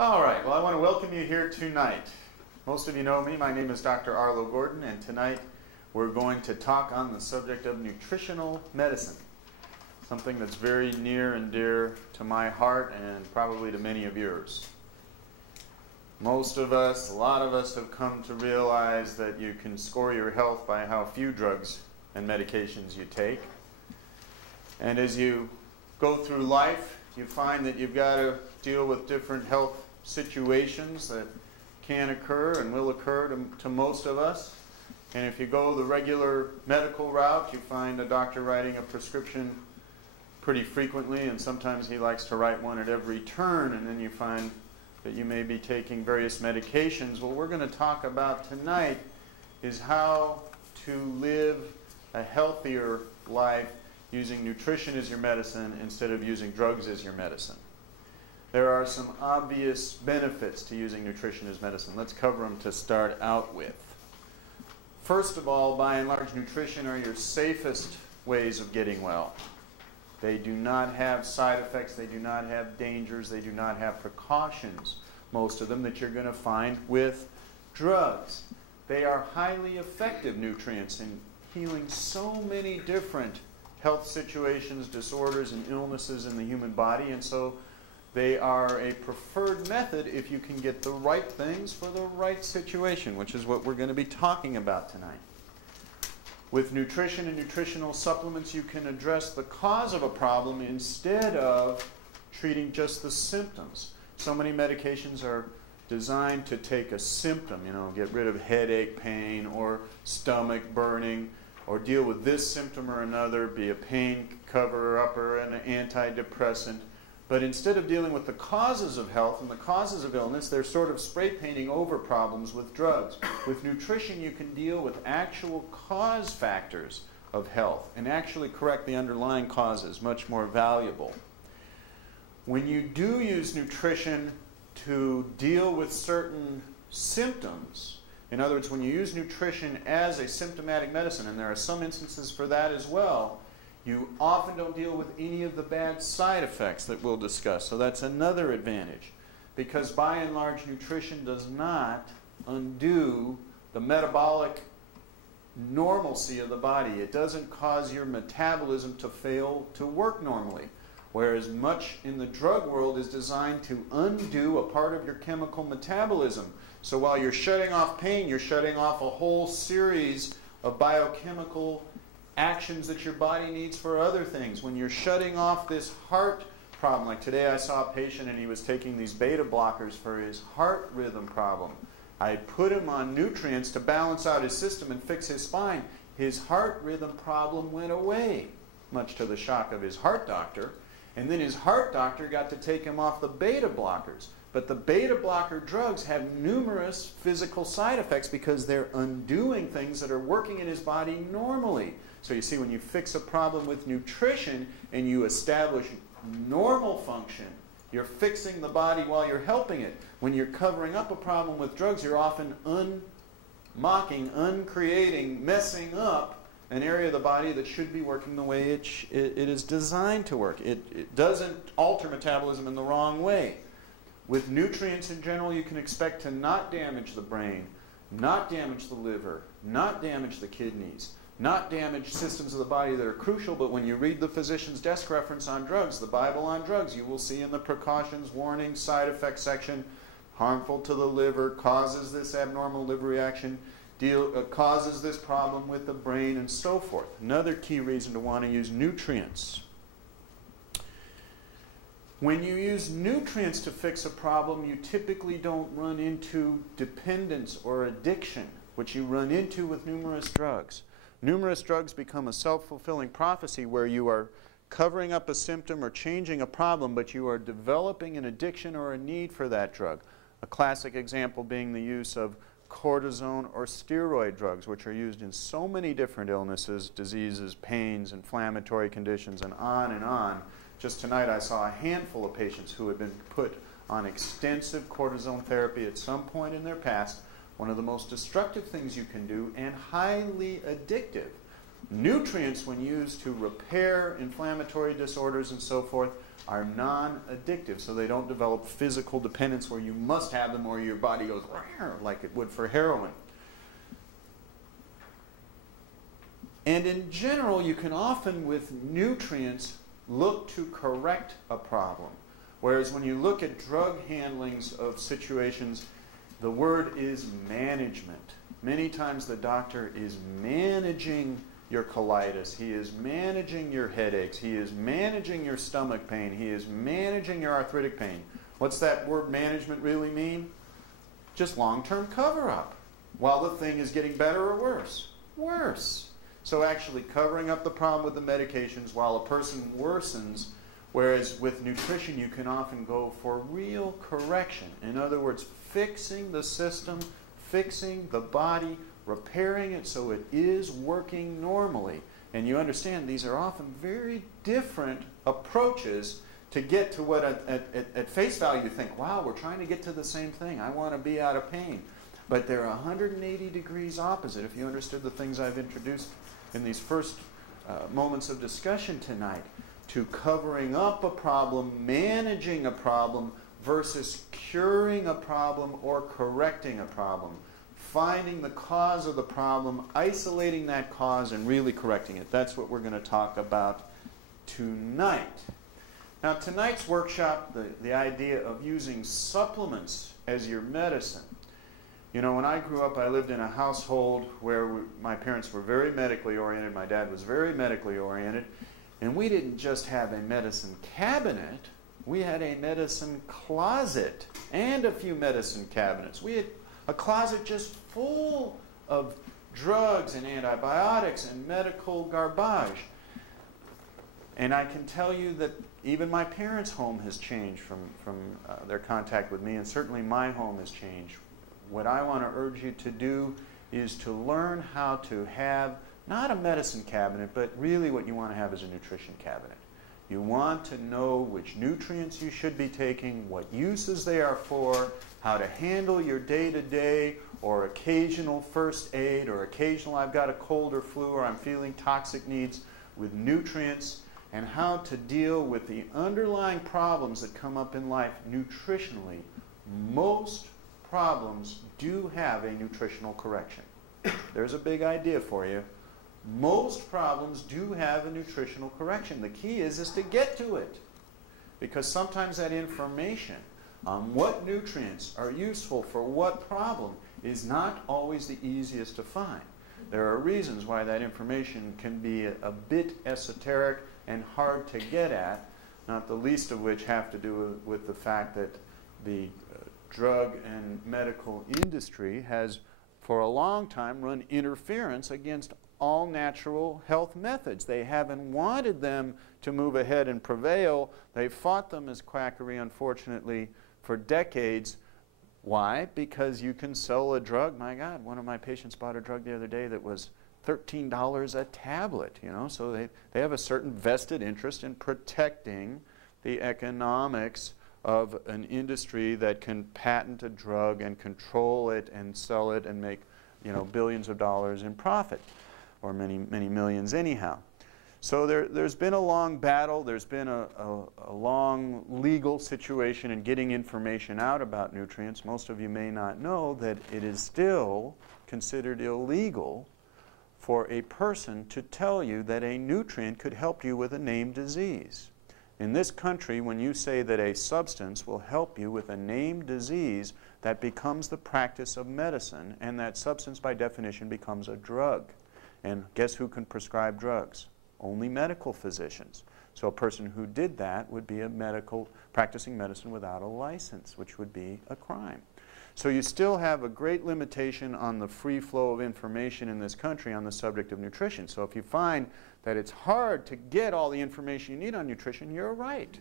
All right, well, I want to welcome you here tonight. Most of you know me. My name is Dr. Arlo Gordin, and tonight we're going to talk on the subject of nutritional medicine, something that's very near and dear to my heart and probably to many of yours. Most of us, a lot of us, have come to realize that you can score your health by how few drugs and medications you take. And as you go through life, you find that you've got to deal with different health situations that can occur and will occur to most of us. And if you go the regular medical route, you find a doctor writing a prescription pretty frequently, and sometimes he likes to write one at every turn, and then you find that you may be taking various medications. What we're going to talk about tonight is how to live a healthier life using nutrition as your medicine instead of using drugs as your medicine. There are some obvious benefits to using nutrition as medicine. Let's cover them to start out with. First of all, by and large, nutrition are your safest ways of getting well. They do not have side effects, they do not have dangers, they do not have precautions, most of them, that you're going to find with drugs. They are highly effective nutrients in healing so many different health situations, disorders, and illnesses in the human body, and so they are a preferred method if you can get the right things for the right situation, which is what we're going to be talking about tonight. With nutrition and nutritional supplements, you can address the cause of a problem instead of treating just the symptoms. So many medications are designed to take a symptom, get rid of headache, pain, or stomach burning, or deal with this symptom or another, be a pain cover-up or an antidepressant. But instead of dealing with the causes of health and the causes of illness, they're sort of spray painting over problems with drugs. With nutrition, you can deal with actual cause factors of health and actually correct the underlying causes, much more valuable. When you do use nutrition to deal with certain symptoms, in other words, when you use nutrition as a symptomatic medicine, and there are some instances for that as well, you often don't deal with any of the bad side effects that we'll discuss. So that's another advantage, because by and large, nutrition does not undo the metabolic normalcy of the body. It doesn't cause your metabolism to fail to work normally, whereas much in the drug world is designed to undo a part of your chemical metabolism. So while you're shutting off pain, you're shutting off a whole series of biochemical actions that your body needs for other things. When you're shutting off this heart problem, like today I saw a patient and he was taking these beta blockers for his heart rhythm problem. I put him on nutrients to balance out his system and fix his spine. His heart rhythm problem went away, much to the shock of his heart doctor. And then his heart doctor got to take him off the beta blockers. But the beta blocker drugs have numerous physical side effects because they're undoing things that are working in his body normally. So you see, when you fix a problem with nutrition and you establish normal function, you're fixing the body while you're helping it. When you're covering up a problem with drugs, you're often uncreating, messing up an area of the body that should be working the way it is designed to work. It doesn't alter metabolism in the wrong way. With nutrients in general, you can expect to not damage the brain, not damage the liver, not damage the kidneys, not damage systems of the body that are crucial. But when you read the physician's desk reference on drugs, the Bible on drugs, you will see in the precautions, warning, side effects section, harmful to the liver, causes this abnormal liver reaction, causes this problem with the brain, and so forth. Another key reason to want to use nutrients. When you use nutrients to fix a problem, you typically don't run into dependence or addiction, which you run into with numerous drugs. Numerous drugs become a self-fulfilling prophecy where you are covering up a symptom or changing a problem, but you are developing an addiction or a need for that drug. A classic example being the use of cortisone or steroid drugs, which are used in so many different illnesses, diseases, pains, inflammatory conditions, and on and on. Just tonight I saw a handful of patients who had been put on extensive cortisone therapy at some point in their past, one of the most destructive things you can do and highly addictive. Nutrients, when used to repair inflammatory disorders and so forth, are non-addictive, so they don't develop physical dependence where you must have them or your body goes like it would for heroin. And in general, you can often, with nutrients, look to correct a problem. Whereas when you look at drug handlings of situations, the word is management. Many times the doctor is managing your colitis, he is managing your headaches, he is managing your stomach pain, he is managing your arthritic pain. What's that word management really mean? Just long-term cover-up, while the thing is getting better or worse? Worse. So actually covering up the problem with the medications while a person worsens, whereas with nutrition you can often go for real correction. In other words, fixing the system, fixing the body, repairing it so it is working normally. And you understand these are often very different approaches to get to what at face value you think, wow, we're trying to get to the same thing. I want to be out of pain. But they're 180 degrees opposite if you understood the things I've introduced in these first moments of discussion tonight, to covering up a problem, managing a problem, versus curing a problem or correcting a problem. Finding the cause of the problem, isolating that cause, and really correcting it. That's what we're going to talk about tonight. Now, tonight's workshop, the idea of using supplements as your medicine. You know, when I grew up, I lived in a household where my parents were very medically oriented. My dad was very medically oriented. And we didn't just have a medicine cabinet. We had a medicine closet and a few medicine cabinets. We had a closet just full of drugs and antibiotics and medical garbage. And I can tell you that even my parents' home has changed from their contact with me, and certainly my home has changed. What I want to urge you to do is to learn how to have not a medicine cabinet, but really what you want to have is a nutrition cabinet. You want to know which nutrients you should be taking, what uses they are for, how to handle your day-to-day or occasional first aid or occasional I've got a cold or flu or I'm feeling toxic needs with nutrients, and how to deal with the underlying problems that come up in life nutritionally. Most problems do have a nutritional correction. There's a big idea for you. Most problems do have a nutritional correction. The key is to get to it. Because sometimes that information on what nutrients are useful for what problem is not always the easiest to find. There are reasons why that information can be a bit esoteric and hard to get at, not the least of which have to do with the fact that the drug and medical industry has for a long time run interference against all natural health methods. They haven't wanted them to move ahead and prevail. They fought them as quackery, unfortunately, for decades. Why? Because you can sell a drug. My God, one of my patients bought a drug the other day that was $13 a tablet, you know, so they have a certain vested interest in protecting the economics of an industry that can patent a drug and control it and sell it and make, you know, billions of dollars in profit, or many millions anyhow. So there's been a long battle, there's been a long legal situation in getting information out about nutrients. Most of you may not know that it is still considered illegal for a person to tell you that a nutrient could help you with a named disease. In this country, when you say that a substance will help you with a named disease, that becomes the practice of medicine, and that substance by definition becomes a drug. And guess who can prescribe drugs? Only medical physicians. So a person who did that would be a practicing medicine without a license, which would be a crime. So you still have a great limitation on the free flow of information in this country on the subject of nutrition. So if you find that it's hard to get all the information you need on nutrition, you're right.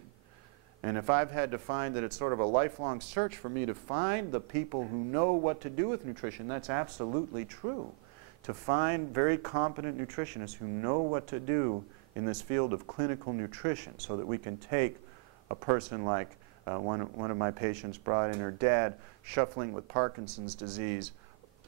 And if I've had to find that it's sort of a lifelong search for me to find the people who know what to do with nutrition, that's absolutely true. To find very competent nutritionists who know what to do in this field of clinical nutrition, so that we can take a person like one of my patients brought in her dad shuffling with Parkinson's disease,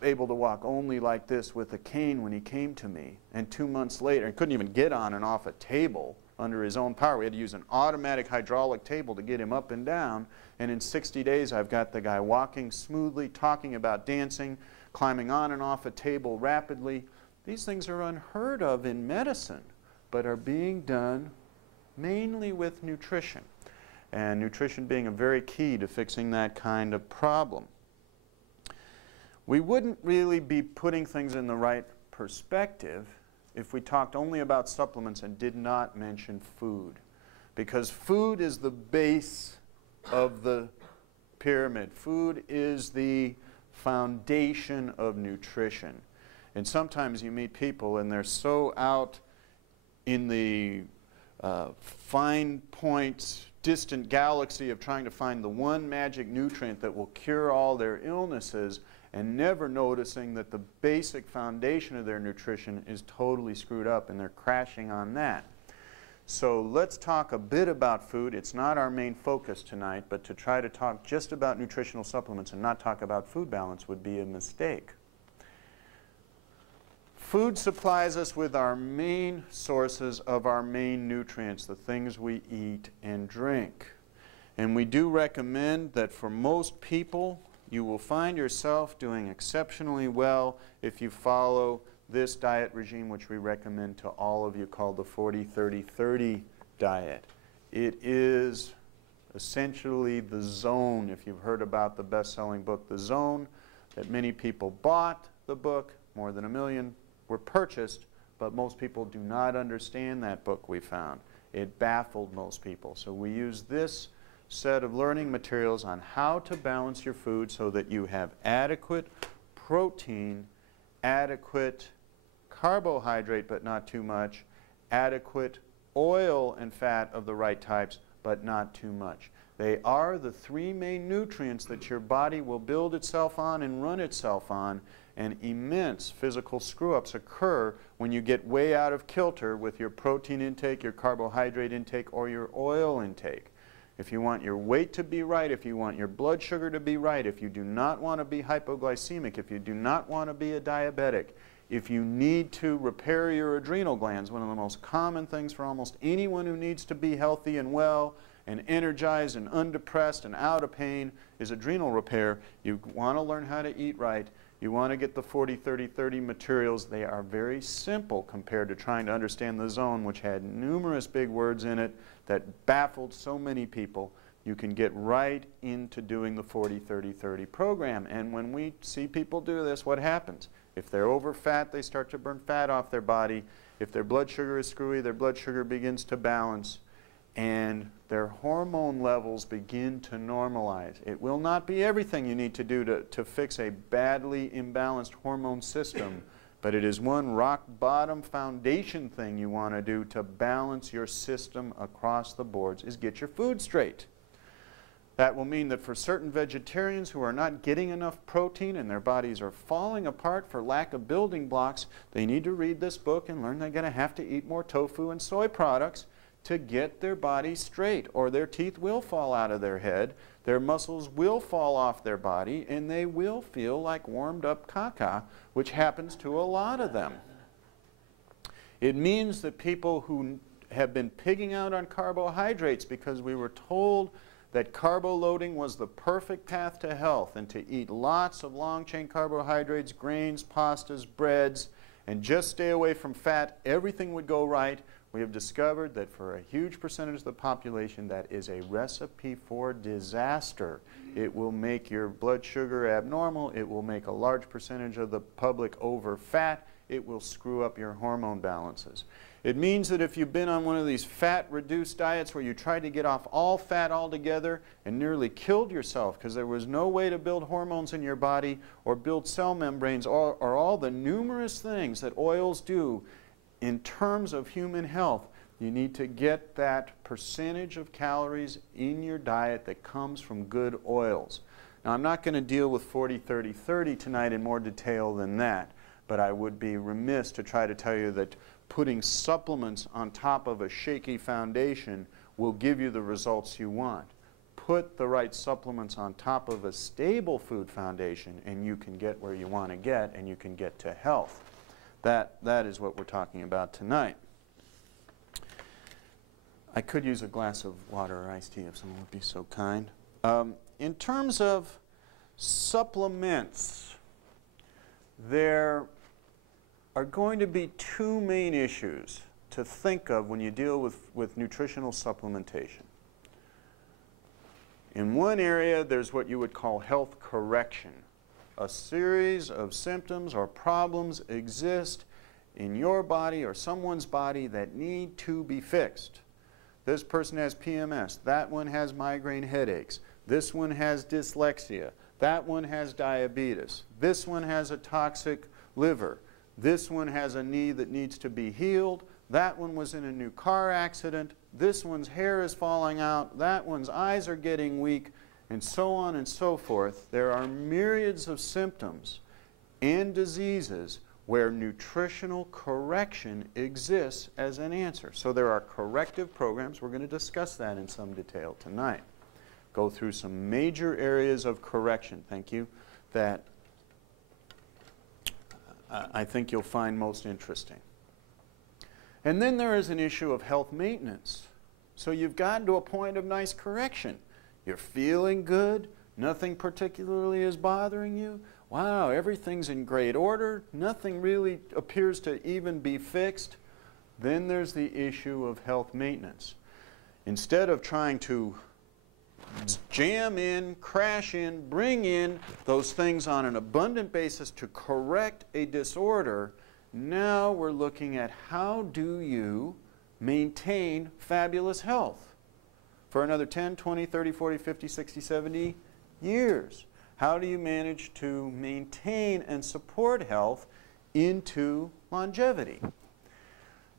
able to walk only like this with a cane when he came to me, and 2 months later, he couldn't even get on and off a table, under his own power. We had to use an automatic hydraulic table to get him up and down, and in 60 days I've got the guy walking smoothly, talking about dancing, climbing on and off a table rapidly. These things are unheard of in medicine, but are being done mainly with nutrition, and nutrition being a very key to fixing that kind of problem. We wouldn't really be putting things in the right perspective if we talked only about supplements and did not mention food, because food is the base of the pyramid. Food is the foundation of nutrition. And sometimes you meet people and they're so out in the fine points, distant galaxy of trying to find the one magic nutrient that will cure all their illnesses, and never noticing that the basic foundation of their nutrition is totally screwed up, and they're crashing on that. So let's talk a bit about food. It's not our main focus tonight, but to try to talk just about nutritional supplements and not talk about food balance would be a mistake. Food supplies us with our main sources of our main nutrients, the things we eat and drink. And we do recommend that for most people, you will find yourself doing exceptionally well if you follow this diet regime, which we recommend to all of you, called the 40-30-30 diet. It is essentially the zone, if you've heard about the best-selling book, The Zone, that many people bought the book, more than 1 million were purchased, but most people do not understand that book we found. It baffled most people. So we use this set of learning materials on how to balance your food so that you have adequate protein, adequate carbohydrate but not too much, adequate oil and fat of the right types but not too much. They are the 3 main nutrients that your body will build itself on and run itself on, and immense physical screw-ups occur when you get way out of kilter with your protein intake, your carbohydrate intake, or your oil intake. If you want your weight to be right, if you want your blood sugar to be right, if you do not want to be hypoglycemic, if you do not want to be a diabetic, if you need to repair your adrenal glands, one of the most common things for almost anyone who needs to be healthy and well and energized and undepressed and out of pain is adrenal repair. You want to learn how to eat right. You want to get the 40-30-30 materials. They are very simple compared to trying to understand The Zone, which had numerous big words in it that baffled so many people. You can get right into doing the 40-30-30 program. And when we see people do this, what happens? If they're over fat, they start to burn fat off their body. If their blood sugar is screwy, their blood sugar begins to balance, and their hormone levels begin to normalize. It will not be everything you need to do to fix a badly imbalanced hormone system, but it is one rock bottom foundation thing you want to do to balance your system across the boards is get your food straight. That will mean that for certain vegetarians who are not getting enough protein and their bodies are falling apart for lack of building blocks, they need to read this book and learn they're going to have to eat more tofu and soy products to get their body straight, or their teeth will fall out of their head, their muscles will fall off their body, and they will feel like warmed up caca, which happens to a lot of them. It means that people who have been pigging out on carbohydrates because we were told that carbo loading was the perfect path to health, and to eat lots of long-chain carbohydrates, grains, pastas, breads, and just stay away from fat, everything would go right. We have discovered that for a huge percentage of the population, that is a recipe for disaster. It will make your blood sugar abnormal. It will make a large percentage of the public over fat. It will screw up your hormone balances. It means that if you've been on one of these fat-reduced diets where you tried to get off all fat altogether and nearly killed yourself because there was no way to build hormones in your body or build cell membranes or all the numerous things that oils do in terms of human health, you need to get that percentage of calories in your diet that comes from good oils. Now, I'm not going to deal with 40-30-30 tonight in more detail than that, but I would be remiss to try to tell you that putting supplements on top of a shaky foundation will give you the results you want. Put the right supplements on top of a stable food foundation, and you can get where you want to get, and you can get to health. That is what we're talking about tonight. I could use a glass of water or iced tea if someone would be so kind. In terms of supplements, there are going to be two main issues to think of when you deal with nutritional supplementation. In one area, there's what you would call health correction. A series of symptoms or problems exist in your body or someone's body that need to be fixed. This person has PMS. That one has migraine headaches. This one has dyslexia. That one has diabetes. This one has a toxic liver. This one has a knee that needs to be healed. That one was in a new car accident. This one's hair is falling out. That one's eyes are getting weak, and so on and so forth. There are myriads of symptoms and diseases where nutritional correction exists as an answer. So there are corrective programs. We're going to discuss that in some detail tonight. Go through some major areas of correction, thank you, that I think you'll find most interesting. And then there is an issue of health maintenance. So you've gotten to a point of nice correction. You're feeling good. Nothing particularly is bothering you. Wow, everything's in great order. Nothing really appears to even be fixed. Then there's the issue of health maintenance. Instead of trying to jam in, crash in, bring in those things on an abundant basis to correct a disorder, now we're looking at how do you maintain fabulous health for another 10, 20, 30, 40, 50, 60, 70 years. How do you manage to maintain and support health into longevity?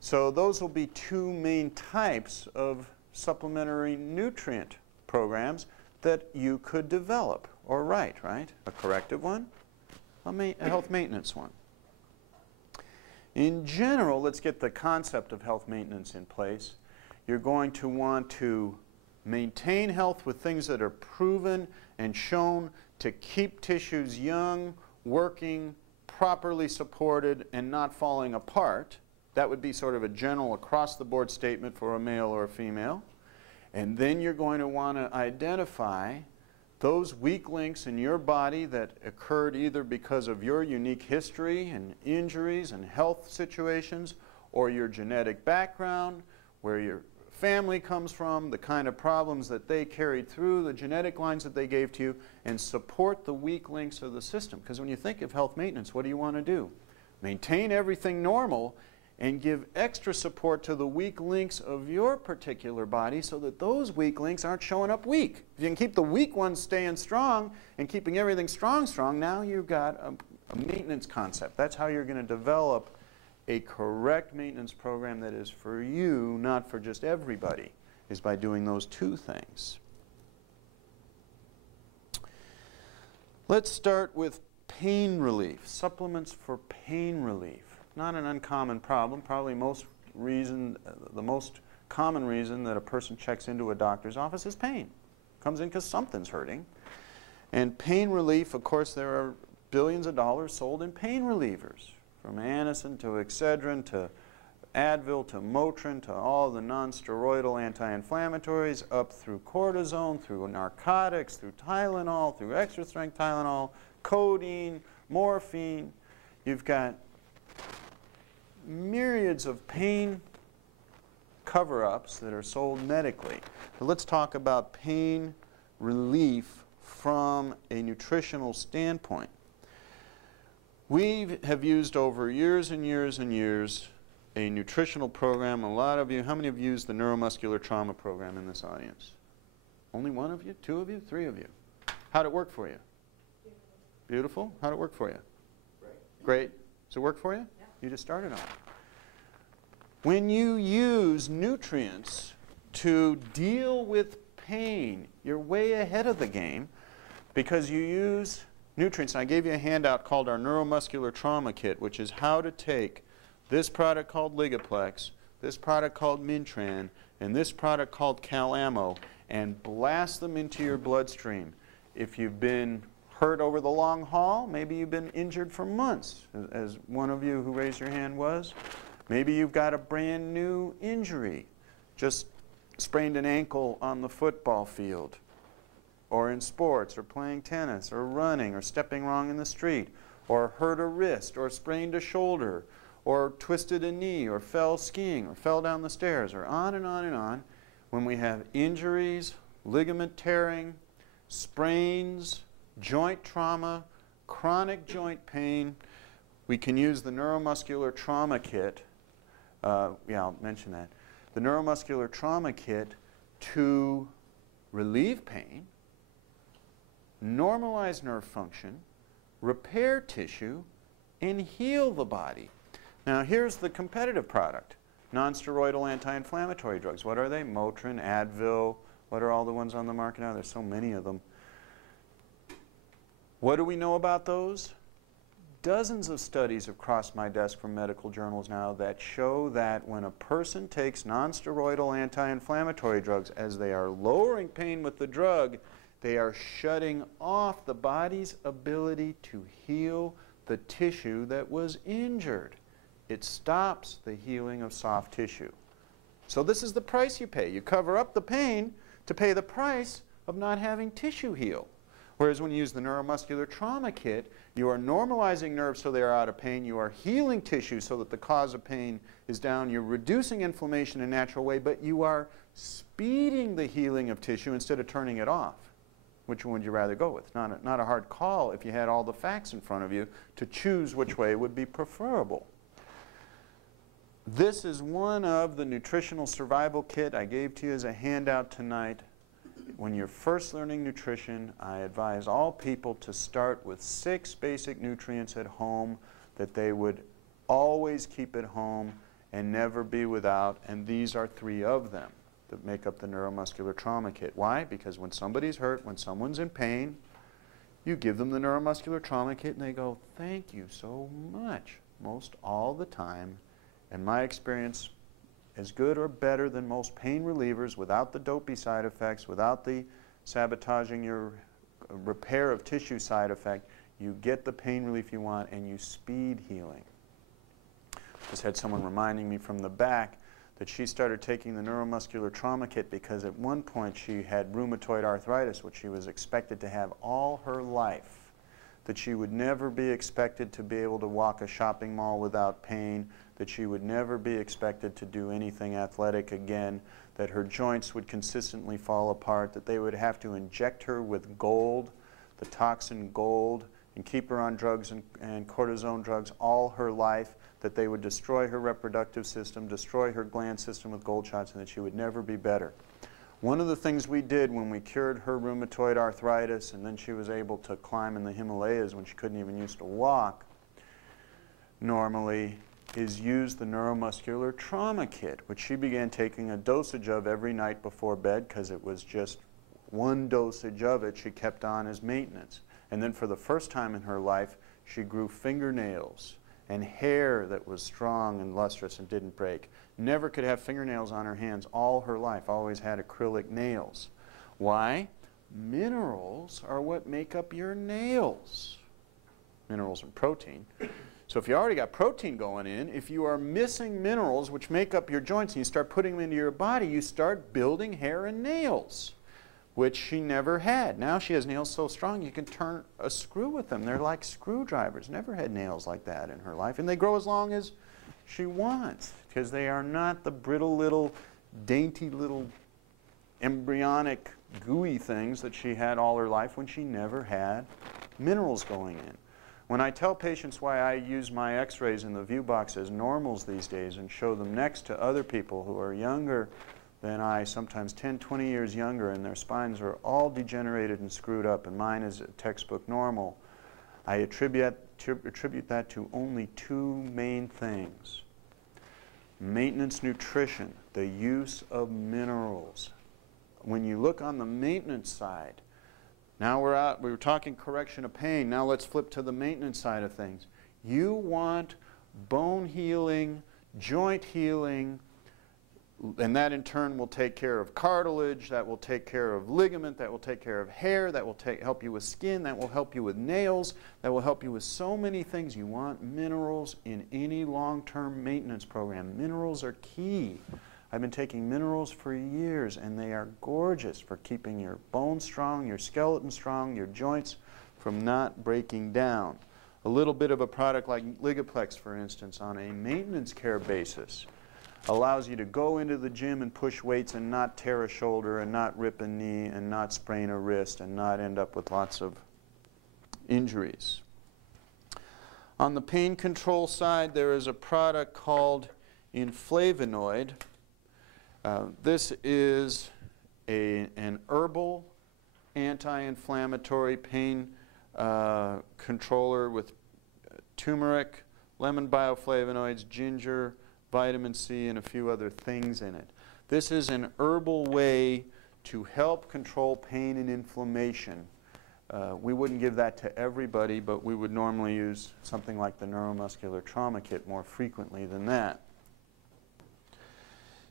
So those will be two main types of supplementary nutrient programs that you could develop or write, right? A corrective one, a health maintenance one. In general, let's get the concept of health maintenance in place. You're going to want to maintain health with things that are proven and shown to keep tissues young, working, properly supported, and not falling apart. That would be sort of a general across-the-board statement for a male or a female. And then you're going to want to identify those weak links in your body that occurred either because of your unique history and injuries and health situations, or your genetic background, where your family comes from, the kind of problems that they carried through, the genetic lines that they gave to you, and support the weak links of the system. Because when you think of health maintenance, what do you want to do? Maintain everything normal and give extra support to the weak links of your particular body so that those weak links aren't showing up weak. If you can keep the weak ones staying strong and keeping everything strong, now you've got a maintenance concept. That's how you're going to develop a correct maintenance program that is for you, not for just everybody, is by doing those two things. Let's start with pain relief, supplements for pain relief. Not an uncommon problem. Probably the most common reason that a person checks into a doctor's office is pain. Comes in because something's hurting. And pain relief, of course, there are billions of dollars sold in pain relievers, from Anacin to Excedrin to Advil to Motrin to all the non-steroidal anti-inflammatories, up through cortisone, through narcotics, through Tylenol, through extra-strength Tylenol, codeine, morphine. You've got myriads of pain cover-ups that are sold medically. But let's talk about pain relief from a nutritional standpoint. We have used over years and years and years a nutritional program. A lot of you, how many have used the neuromuscular trauma program in this audience? Only one of you? Two of you? Three of you? How'd it work for you? Beautiful. How'd it work for you? Great. Does it work for you? You just started on it. When you use nutrients to deal with pain, you're way ahead of the game because you use nutrients. And I gave you a handout called our Neuromuscular Trauma Kit, which is how to take this product called Ligaplex, this product called Mintran, and this product called Calamo, and blast them into your bloodstream. If you've been hurt over the long haul, maybe you've been injured for months, as one of you who raised your hand was. Maybe you've got a brand new injury. Just sprained an ankle on the football field, or in sports, or playing tennis, or running, or stepping wrong in the street, or hurt a wrist, or sprained a shoulder, or twisted a knee, or fell skiing, or fell down the stairs, or on and on and on. When we have injuries, ligament tearing, sprains, joint trauma, chronic joint pain, we can use the neuromuscular trauma kit. Yeah, I'll mention that. The neuromuscular trauma kit to relieve pain, normalize nerve function, repair tissue, and heal the body. Now here's the competitive product. Non-steroidal anti-inflammatory drugs. What are they? Motrin, Advil. What are all the ones on the market now? There's so many of them. What do we know about those? Dozens of studies have crossed my desk from medical journals now that show that when a person takes non-steroidal anti-inflammatory drugs, as they are lowering pain with the drug, they are shutting off the body's ability to heal the tissue that was injured. It stops the healing of soft tissue. So this is the price you pay. You cover up the pain to pay the price of not having tissue heal. Whereas when you use the neuromuscular trauma kit, you are normalizing nerves so they are out of pain. You are healing tissue so that the cause of pain is down. You're reducing inflammation in a natural way, but you are speeding the healing of tissue instead of turning it off. Which one would you rather go with? Not a hard call if you had all the facts in front of you to choose which way would be preferable. This is one of the nutritional survival kit I gave to you as a handout tonight. When you're first learning nutrition, I advise all people to start with 6 basic nutrients at home that they would always keep at home and never be without, and these are 3 of them that make up the neuromuscular trauma kit. Why? Because when somebody's hurt, when someone's in pain, you give them the neuromuscular trauma kit and they go, "Thank you so much," most all the time. In my experience, as good or better than most pain relievers without the dopey side effects, without the sabotaging your repair of tissue side effect. You get the pain relief you want and you speed healing. Just had someone reminding me from the back that she started taking the neuromuscular trauma kit because at one point she had rheumatoid arthritis, which she was expected to have all her life, that she would never be expected to be able to walk a shopping mall without pain, that she would never be expected to do anything athletic again, that her joints would consistently fall apart, that they would have to inject her with gold, the toxin gold, and keep her on drugs and cortisone drugs all her life, that they would destroy her reproductive system, destroy her gland system with gold shots, and that she would never be better. One of the things we did when we cured her rheumatoid arthritis, and then she was able to climb in the Himalayas when she couldn't even used to walk normally, is use the neuromuscular trauma kit, which she began taking a dosage of every night before bed because it was just one dosage of it she kept on as maintenance. And then for the first time in her life, she grew fingernails and hair that was strong and lustrous and didn't break. Never could have fingernails on her hands all her life, always had acrylic nails. Why? Minerals are what make up your nails. Minerals and protein. So if you already got protein going in, if you are missing minerals which make up your joints and you start putting them into your body, you start building hair and nails, which she never had. Now she has nails so strong you can turn a screw with them. They're like screwdrivers. Never had nails like that in her life. And they grow as long as she wants because they are not the brittle little, dainty little embryonic gooey things that she had all her life when she never had minerals going in. When I tell patients why I use my x-rays in the view box as normals these days and show them next to other people who are younger than I, sometimes 10, 20 years younger, and their spines are all degenerated and screwed up, and mine is a textbook normal, I attribute that to only 2 main things. Maintenance nutrition, the use of minerals. When you look on the maintenance side, now we were talking correction of pain. Now let's flip to the maintenance side of things. You want bone healing, joint healing, and that in turn will take care of cartilage, that will take care of ligament, that will take care of hair, that will help you with skin, that will help you with nails, that will help you with so many things. You want minerals in any long-term maintenance program. Minerals are key. I've been taking minerals for years, and they are gorgeous for keeping your bones strong, your skeleton strong, your joints from not breaking down. A little bit of a product like Ligaplex, for instance, on a maintenance care basis, allows you to go into the gym and push weights and not tear a shoulder and not rip a knee and not sprain a wrist and not end up with lots of injuries. On the pain control side, there is a product called Inflavinoid. This is an herbal anti-inflammatory pain controller with turmeric, lemon bioflavonoids, ginger, vitamin C, and a few other things in it. This is an herbal way to help control pain and inflammation. We wouldn't give that to everybody, but we would normally use something like the neuromuscular trauma kit more frequently than that.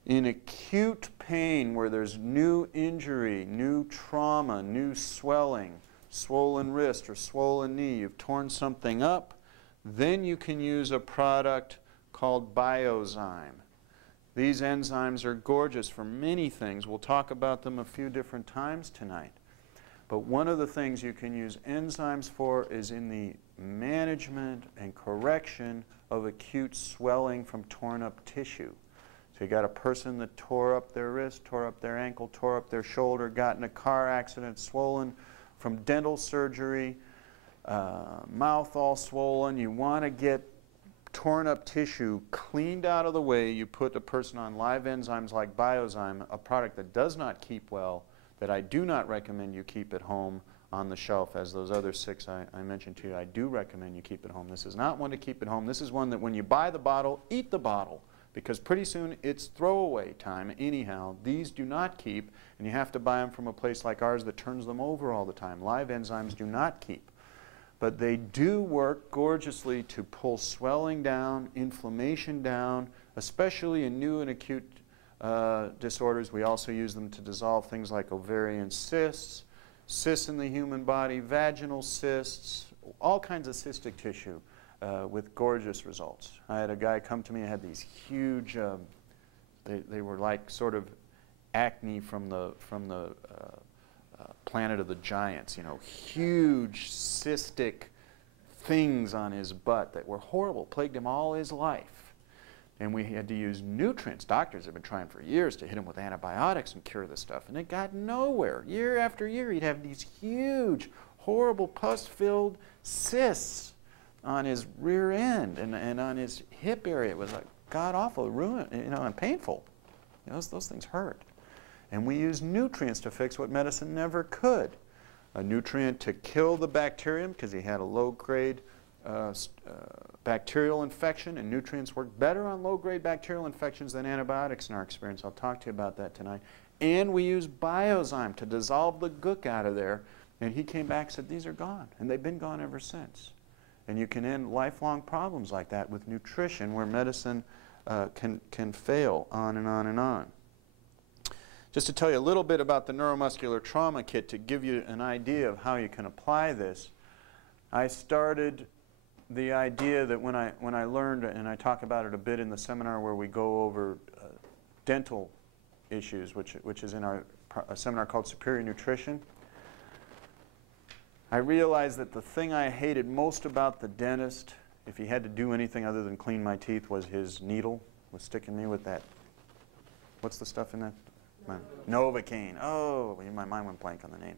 In acute pain where there's new injury, new trauma, new swelling, swollen wrist or swollen knee, you've torn something up, then you can use a product called Biozyme. These enzymes are gorgeous for many things. We'll talk about them a few different times tonight. But one of the things you can use enzymes for is in the management and correction of acute swelling from torn up tissue. So you got a person that tore up their wrist, tore up their ankle, tore up their shoulder, got in a car accident, swollen from dental surgery, mouth all swollen. You want to get torn up tissue cleaned out of the way. You put the person on live enzymes like Biozyme, a product that does not keep well, that I do not recommend you keep at home on the shelf as those other 6 I mentioned to you. I do recommend you keep at home. This is not one to keep at home. This is one that when you buy the bottle, eat the bottle, because pretty soon it's throwaway time anyhow. These do not keep, and you have to buy them from a place like ours that turns them over all the time. Live enzymes do not keep. But they do work gorgeously to pull swelling down, inflammation down, especially in new and acute disorders. We also use them to dissolve things like ovarian cysts, cysts in the human body, vaginal cysts, all kinds of cystic tissue with gorgeous results. I had a guy come to me and had these huge, they were like sort of acne from the Planet of the Giants, you know, huge cystic things on his butt that were horrible, plagued him all his life. And we had to use nutrients. Doctors have been trying for years to hit him with antibiotics and cure this stuff, and it got nowhere. Year after year, he'd have these huge, horrible, pus-filled cysts on his rear end and on his hip area. It was like god-awful, and painful. You know, those things hurt. And we use nutrients to fix what medicine never could. A nutrient to kill the bacterium, because he had a low-grade bacterial infection, and nutrients work better on low-grade bacterial infections than antibiotics in our experience. I'll talk to you about that tonight. And we use Biozyme to dissolve the gook out of there. And he came back and said, these are gone. And they've been gone ever since. And you can end lifelong problems like that with nutrition, where medicine can fail, on and on and on. Just to tell you a little bit about the neuromuscular trauma kit to give you an idea of how you can apply this, I started the idea that when I learned, and I talk about it a bit in the seminar where we go over dental issues, which is in our seminar called Superior Nutrition, I realized that the thing I hated most about the dentist, if he had to do anything other than clean my teeth, was his needle, was sticking me with that, what's the stuff in that? Novocaine. Oh, my mind went blank on the name.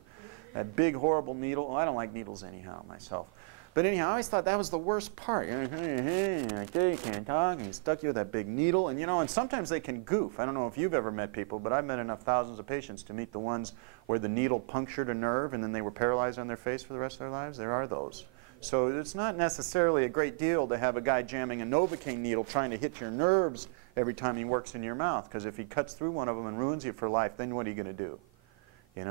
That big, horrible needle. Oh, I don't like needles anyhow, myself. But anyhow, I always thought that was the worst part. Like, you can't talk, and he stuck you with that big needle. And, and sometimes they can goof. I don't know if you've ever met people, but I've met enough thousands of patients to meet the ones where the needle punctured a nerve and then they were paralyzed on their face for the rest of their lives. There are those. So it's not necessarily a great deal to have a guy jamming a Novocaine needle trying to hit your nerves every time he works in your mouth, because if he cuts through one of them and ruins you for life, then what are you going to do? You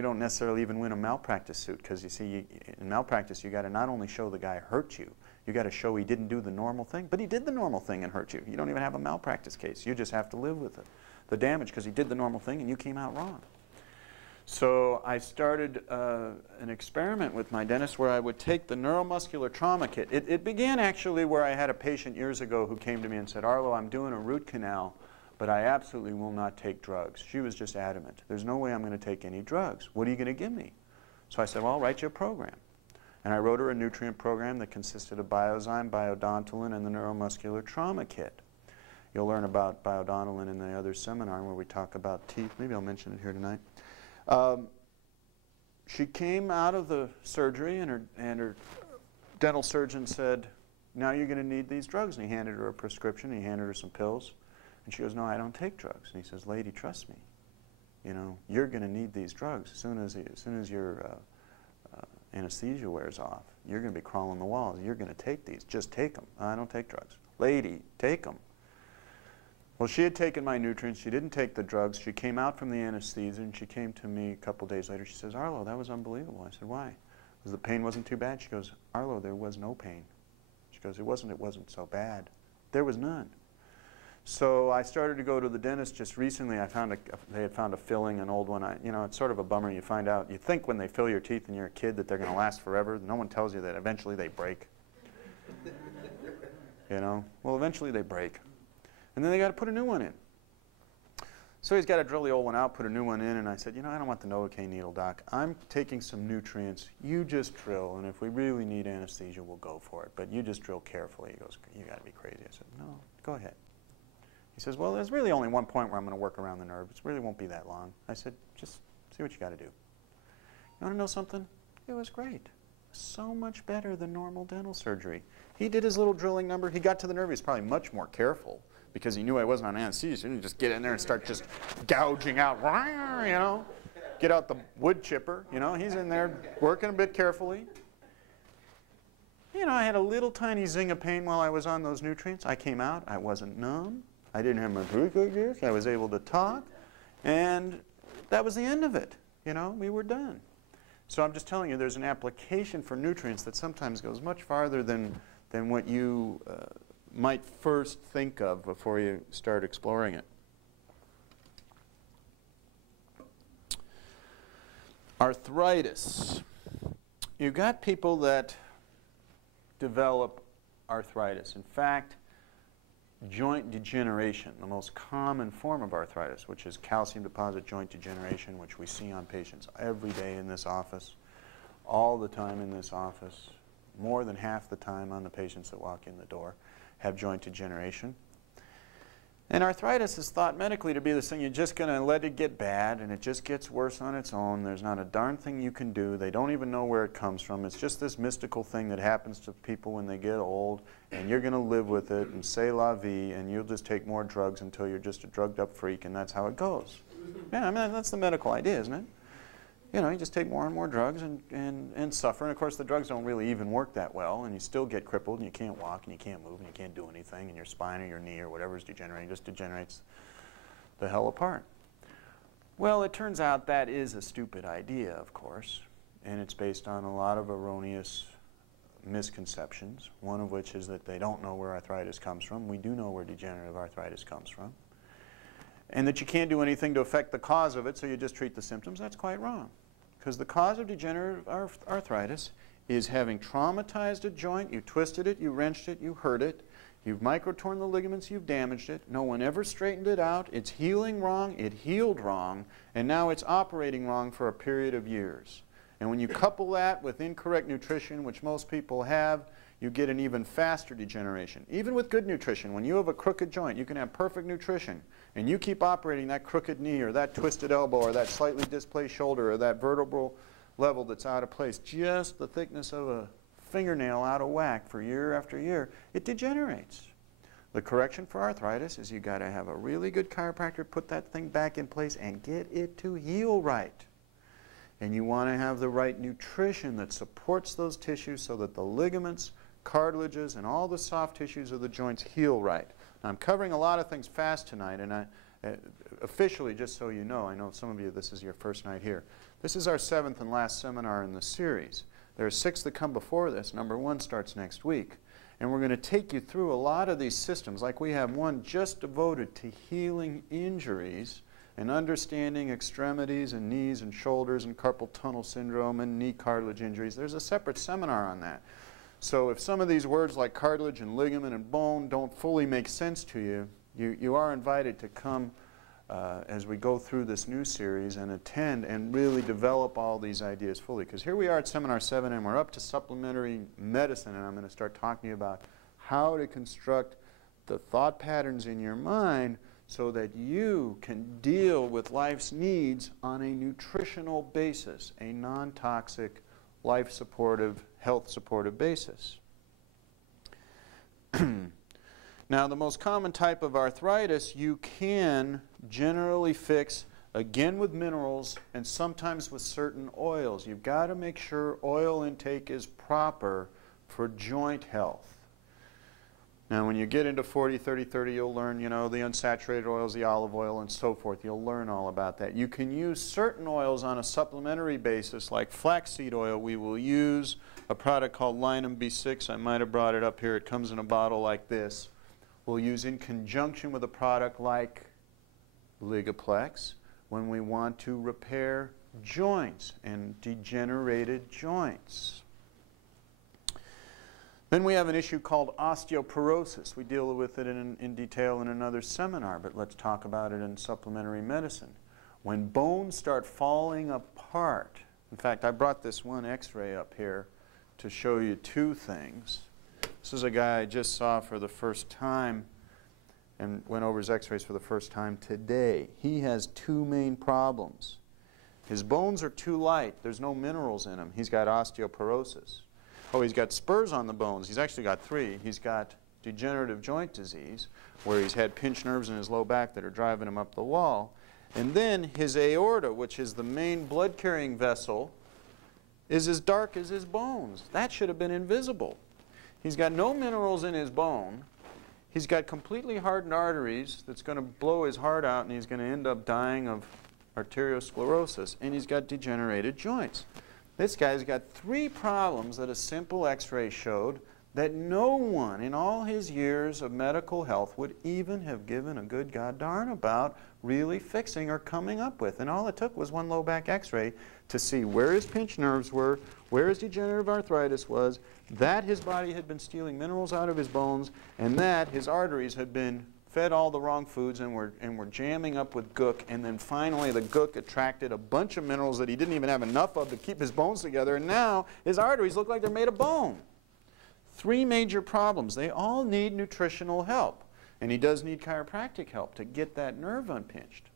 don't necessarily even win a malpractice suit, because you see, in malpractice, you got to not only show the guy hurt you, you got to show he didn't do the normal thing, but he did the normal thing and hurt you. You don't even have a malpractice case. You just have to live with it, the damage, because he did the normal thing and you came out wrong. So I started an experiment with my dentist where I would take the neuromuscular trauma kit. It began actually where I had a patient years ago who came to me and said, Arlo, I'm doing a root canal, but I absolutely will not take drugs. She was just adamant. There's no way I'm going to take any drugs. What are you going to give me? So I said, well, I'll write you a program. And I wrote her a nutrient program that consisted of Biozyme, Biodontolin, and the neuromuscular trauma kit. You'll learn about Biodontolin in the other seminar where we talk about teeth. Maybe I'll mention it here tonight. She came out of the surgery, and her dental surgeon said, now you're going to need these drugs. And he handed her a prescription. He handed her some pills. And she goes, no, I don't take drugs. And he says, lady, trust me. You know, you're going to need these drugs as soon as your anesthesia wears off. You're going to be crawling the walls. You're going to take these. Just take them. I don't take drugs. Lady, take them. Well, she had taken my nutrients. She didn't take the drugs. She came out from the anesthesia, and she came to me a couple days later. She says, Arlo, that was unbelievable. I said, why? Because the pain wasn't too bad. She goes, Arlo, there was no pain. She goes, it wasn't so bad. There was none. So I started to go to the dentist just recently. They had found a filling, an old one. You know, it's sort of a bummer. You find out, you think when they fill your teeth and you're a kid that they're going to last forever. No one tells you that eventually they break. You know, well, eventually they break. And then they got to put a new one in. So he's got to drill the old one out, put a new one in, and I said, you know, I don't want the Novocaine needle, doc. I'm taking some nutrients. You just drill, and if we really need anesthesia, we'll go for it. But you just drill carefully. He goes, you got to be crazy. I said, no, go ahead. He says, well, there's really only one point where I'm going to work around the nerve. It really won't be that long. I said, just see what you got to do. You want to know something? It was great. So much better than normal dental surgery. He did his little drilling number. He got to the nerve. He was probably much more careful because he knew I wasn't on anesthesia. He didn't just get in there and start just gouging out, you know, get out the wood chipper. You know, he's in there working a bit carefully. You know, I had a little tiny zing of pain while I was on those nutrients. I came out. I wasn't numb. I didn't have my tooth like this. I was able to talk. And that was the end of it. You know, we were done. So I'm just telling you, there's an application for nutrients that sometimes goes much farther than what you might first think of before you start exploring it. Arthritis. You've got people that develop arthritis. In fact, joint degeneration, the most common form of arthritis, which is calcium deposit joint degeneration, which we see on patients every day in this office, all the time in this office, more than half the time on the patients that walk in the door, have joint degeneration. And arthritis is thought medically to be this thing, you're just going to let it get bad, and it just gets worse on its own. There's not a darn thing you can do. They don't even know where it comes from. It's just this mystical thing that happens to people when they get old, and you're going to live with it, and say la vie, and you'll just take more drugs until you're just a drugged-up freak, and that's how it goes. Yeah, I mean, that's the medical idea, isn't it? You know, you just take more and more drugs and suffer. And, of course, the drugs don't really even work that well, and you still get crippled, and you can't walk, and you can't move, and you can't do anything, and your spine or your knee or whatever is degenerating just degenerates the hell apart. Well, it turns out that is a stupid idea, of course, and it's based on a lot of erroneous misconceptions, one of which is that they don't know where arthritis comes from. We do know where degenerative arthritis comes from. And that you can't do anything to affect the cause of it, so you just treat the symptoms. That's quite wrong. Because the cause of degenerative arthritis is having traumatized a joint. You twisted it, you wrenched it, you hurt it. You've microtorn the ligaments, you've damaged it. No one ever straightened it out. It's healing wrong, it healed wrong, and now it's operating wrong for a period of years. And when you couple that with incorrect nutrition, which most people have, you get an even faster degeneration. Even with good nutrition, when you have a crooked joint, you can have perfect nutrition, and you keep operating that crooked knee or that twisted elbow or that slightly displaced shoulder or that vertebral level that's out of place, just the thickness of a fingernail out of whack for year after year, it degenerates. The correction for arthritis is you got to have a really good chiropractor put that thing back in place and get it to heal right. And you want to have the right nutrition that supports those tissues so that the ligaments, cartilages, and all the soft tissues of the joints heal right. Now, I'm covering a lot of things fast tonight, and officially, just so you know, I know some of you, this is your first night here. This is our 7th and last seminar in the series. There are 6 that come before this. Number 1 starts next week. And we're going to take you through a lot of these systems, like we have one just devoted to healing injuries and understanding extremities and knees and shoulders and carpal tunnel syndrome and knee cartilage injuries. There's a separate seminar on that. So if some of these words like cartilage and ligament and bone don't fully make sense to you, You are invited to come as we go through this new series and attend and really develop all these ideas fully. Because here we are at Seminar 7 and we're up to supplementary medicine, and I'm going to start talking to you about how to construct the thought patterns in your mind so that you can deal with life's needs on a nutritional basis, a non-toxic, life-supportive, health-supportive basis. Now, the most common type of arthritis you can generally fix, again, with minerals and sometimes with certain oils. You've got to make sure oil intake is proper for joint health. Now, when you get into 40, 30, 30, you'll learn, you know, the unsaturated oils, the olive oil, and so forth. You'll learn all about that. You can use certain oils on a supplementary basis, like flaxseed oil. We will use a product called Linum B6. I might have brought it up here. It comes in a bottle like this. We'll use in conjunction with a product like Ligaplex when we want to repair joints and degenerated joints. Then we have an issue called osteoporosis. We deal with it in detail in another seminar, but let's talk about it in supplementary medicine. When bones start falling apart, in fact, I brought this one x-ray up here to show you two things. This is a guy I just saw for the first time and went over his x-rays for the first time today. He has two main problems. His bones are too light. There's no minerals in them. He's got osteoporosis. Oh, he's got spurs on the bones. He's actually got three. He's got degenerative joint disease, where he's had pinched nerves in his low back that are driving him up the wall. And then his aorta, which is the main blood-carrying vessel, is as dark as his bones. That should have been invisible. He's got no minerals in his bone. He's got completely hardened arteries that's going to blow his heart out, and he's going to end up dying of arteriosclerosis. And he's got degenerated joints. This guy's got three problems that a simple x-ray showed that no one in all his years of medical health would even have given a good god-darn about really fixing or coming up with. And all it took was one low back x-ray to see where his pinched nerves were, where his degenerative arthritis was, that his body had been stealing minerals out of his bones, and that his arteries had been fed all the wrong foods and were jamming up with gook, and then finally the gook attracted a bunch of minerals that he didn't even have enough of to keep his bones together, and now his arteries look like they're made of bone. Three major problems. They all need nutritional help, and he does need chiropractic help to get that nerve unpinched.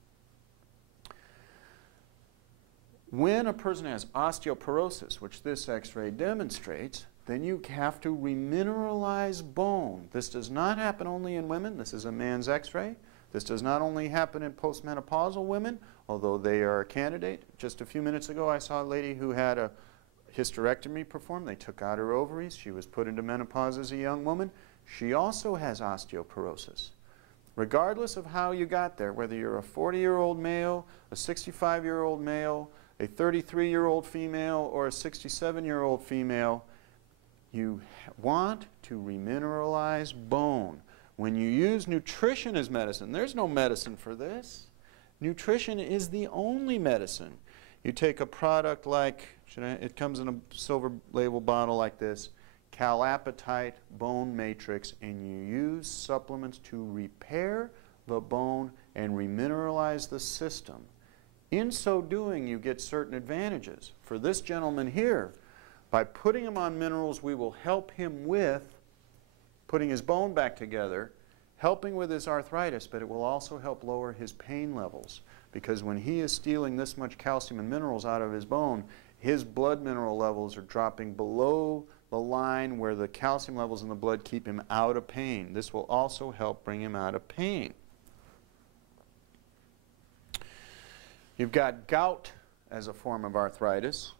When a person has osteoporosis, which this x-ray demonstrates, then you have to remineralize bone. This does not happen only in women. This is a man's x-ray. This does not only happen in postmenopausal women, although they are a candidate. Just a few minutes ago, I saw a lady who had a hysterectomy performed. They took out her ovaries. She was put into menopause as a young woman. She also has osteoporosis. Regardless of how you got there, whether you're a 40-year-old male, a 65-year-old male, a 33-year-old female, or a 67-year-old female, you want to remineralize bone. When you use nutrition as medicine, there's no medicine for this. Nutrition is the only medicine. You take a product like, it comes in a silver label bottle like this, Calapatite Bone Matrix, and you use supplements to repair the bone and remineralize the system. In so doing, you get certain advantages. For this gentleman here, by putting him on minerals, we will help him with putting his bone back together, helping with his arthritis, but it will also help lower his pain levels. Because when he is stealing this much calcium and minerals out of his bone, his blood mineral levels are dropping below the line where the calcium levels in the blood keep him out of pain. This will also help bring him out of pain. You've got gout as a form of arthritis.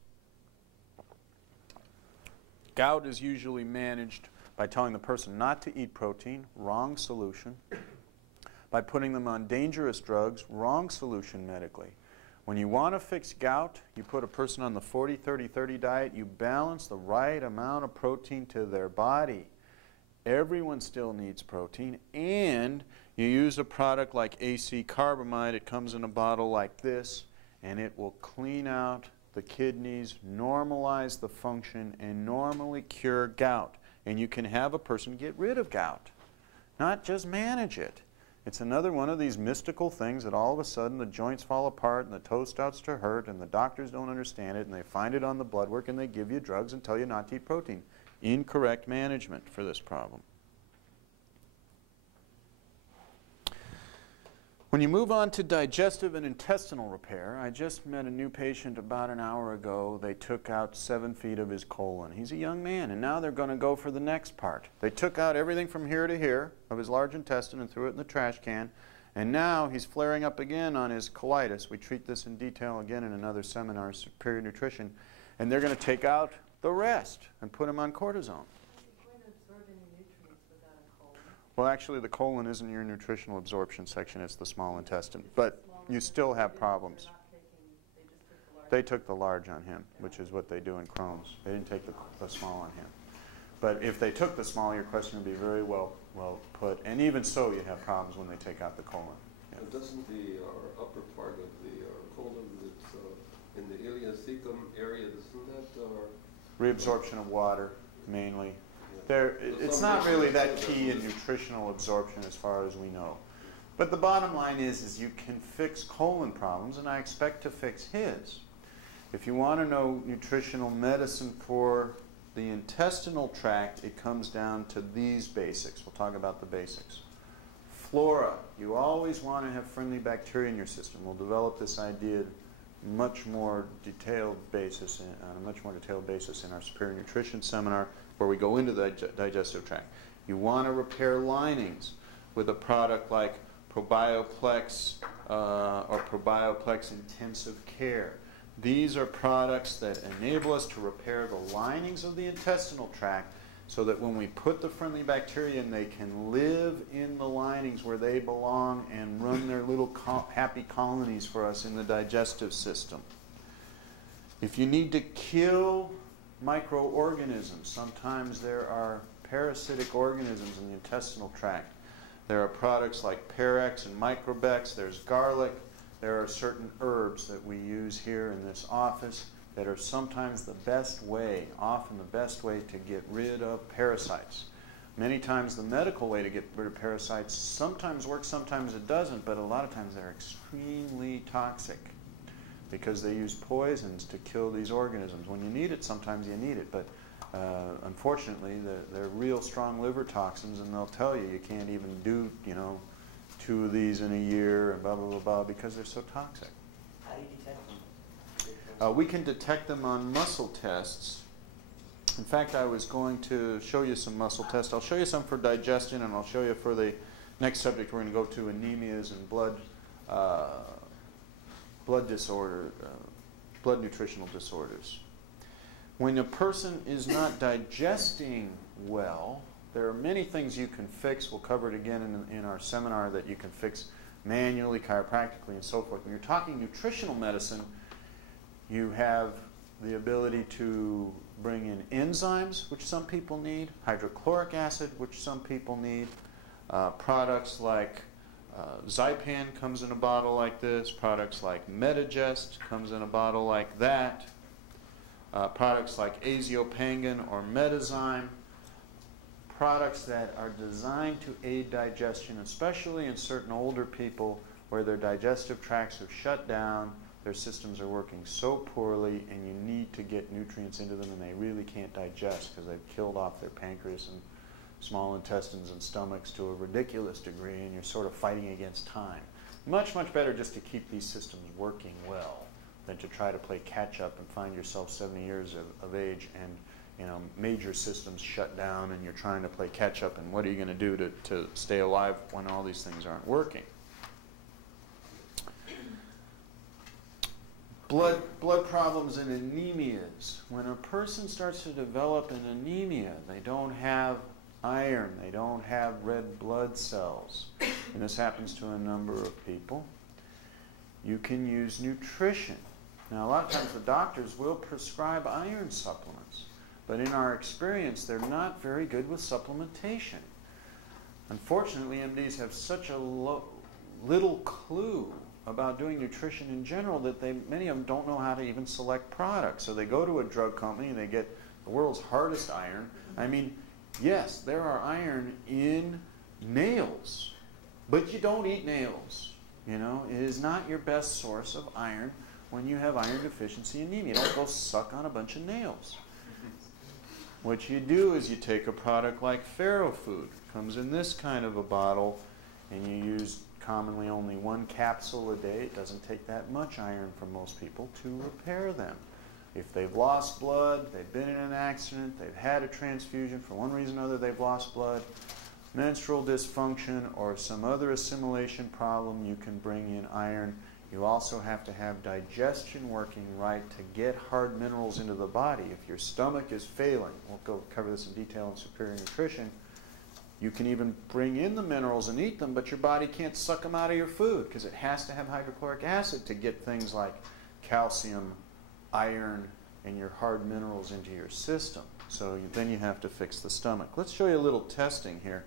Gout is usually managed by telling the person not to eat protein, wrong solution. By putting them on dangerous drugs, wrong solution medically. When you want to fix gout, you put a person on the 40-30-30 diet, you balance the right amount of protein to their body. Everyone still needs protein, and you use a product like AC carbamide. It comes in a bottle like this, and it will clean out the kidneys, normalize the function, and normally cure gout. And you can have a person get rid of gout, not just manage it. It's another one of these mystical things that all of a sudden the joints fall apart and the toe starts to hurt and the doctors don't understand it and they find it on the blood work and they give you drugs and tell you not to eat protein. Incorrect management for this problem. When you move on to digestive and intestinal repair, I just met a new patient about an hour ago. They took out 7 feet of his colon. He's a young man, and now they're going to go for the next part. They took out everything from here to here of his large intestine and threw it in the trash can, and now he's flaring up again on his colitis. We treat this in detail again in another seminar, Superior Nutrition, and they're going to take out the rest and put him on cortisone. Well, actually, the colon isn't your nutritional absorption section. It's the small intestine. But you still have problems. They took the large on him, which is what they do in Crohn's. They didn't take the small on him. But if they took the small, your question would be very well put. And even so, you'd have problems when they take out the colon. Yeah. But doesn't the upper part of the colon that's in the ileocecal area, doesn't that... Reabsorption of water, mainly. It's not really that key in nutritional absorption as far as we know. But the bottom line is you can fix colon problems, and I expect to fix his. If you want to know nutritional medicine for the intestinal tract, it comes down to these basics. We'll talk about the basics. Flora. You always want to have friendly bacteria in your system. We'll develop this idea on a much more detailed basis in our Superior Nutrition seminar, where we go into the digestive tract. You want to repair linings with a product like Probioplex or Probioplex Intensive Care. These are products that enable us to repair the linings of the intestinal tract so that when we put the friendly bacteria in, they can live in the linings where they belong and run their little happy colonies for us in the digestive system. If you need to kill microorganisms, sometimes there are parasitic organisms in the intestinal tract. There are products like Parex and Microbex. There's garlic. There are certain herbs that we use here in this office that are sometimes the best way, often the best way to get rid of parasites. Many times the medical way to get rid of parasites sometimes works, sometimes it doesn't, but a lot of times they're extremely toxic because they use poisons to kill these organisms. When you need it, sometimes you need it, but unfortunately they're real strong liver toxins, and they'll tell you can't even do 2 of these in a year and blah, blah, blah, blah, because they're so toxic. How do you detect them? We can detect them on muscle tests. In fact, I was going to show you some muscle tests. I'll show you some for digestion, and I'll show you for the next subject we're going to go to, anemias and blood nutritional disorders. When a person is not digesting well, there are many things you can fix. We'll cover it again in our seminar, that you can fix manually, chiropractically, and so forth. When you're talking nutritional medicine, you have the ability to bring in enzymes, which some people need, hydrochloric acid, which some people need, products like Zypan comes in a bottle like this, products like Medigest comes in a bottle like that, products like Azeopangan or Medizyme, products that are designed to aid digestion, especially in certain older people where their digestive tracts have shut down, their systems are working so poorly, and you need to get nutrients into them, and they really can't digest because they've killed off their pancreas and small intestines and stomachs to a ridiculous degree, and you're sort of fighting against time. Much, much better just to keep these systems working well than to try to play catch up and find yourself 70 years of age and major systems shut down, and you're trying to play catch up, and what are you going to do to stay alive when all these things aren't working? Blood problems and anemias. When a person starts to develop an anemia, they don't have iron, they don't have red blood cells, and this happens to a number of people. You can use nutrition. Now, a lot of times the doctors will prescribe iron supplements, but in our experience, they're not very good with supplementation. Unfortunately, MDs have such a little clue about doing nutrition in general that many of them don't know how to even select products. So they go to a drug company and they get the world's hardest iron. I mean, yes, there are iron in nails, But you don't eat nails. You know, it is not your best source of iron when you have iron deficiency anemia. Don't go suck on a bunch of nails. What you do is you take a product like Ferrofood. Comes in this kind of a bottle, and you use commonly only 1 capsule a day. It doesn't take that much iron from most people to repair them. If they've lost blood, they've been in an accident, they've had a transfusion, for one reason or another they've lost blood, menstrual dysfunction, or some other assimilation problem, you can bring in iron. You also have to have digestion working right to get hard minerals into the body. If your stomach is failing, we'll go cover this in detail in Superior Nutrition, you can even bring in the minerals and eat them, but your body can't suck them out of your food because it has to have hydrochloric acid to get things like calcium, iron, and your hard minerals into your system. So then you have to fix the stomach. Let's show you a little testing here.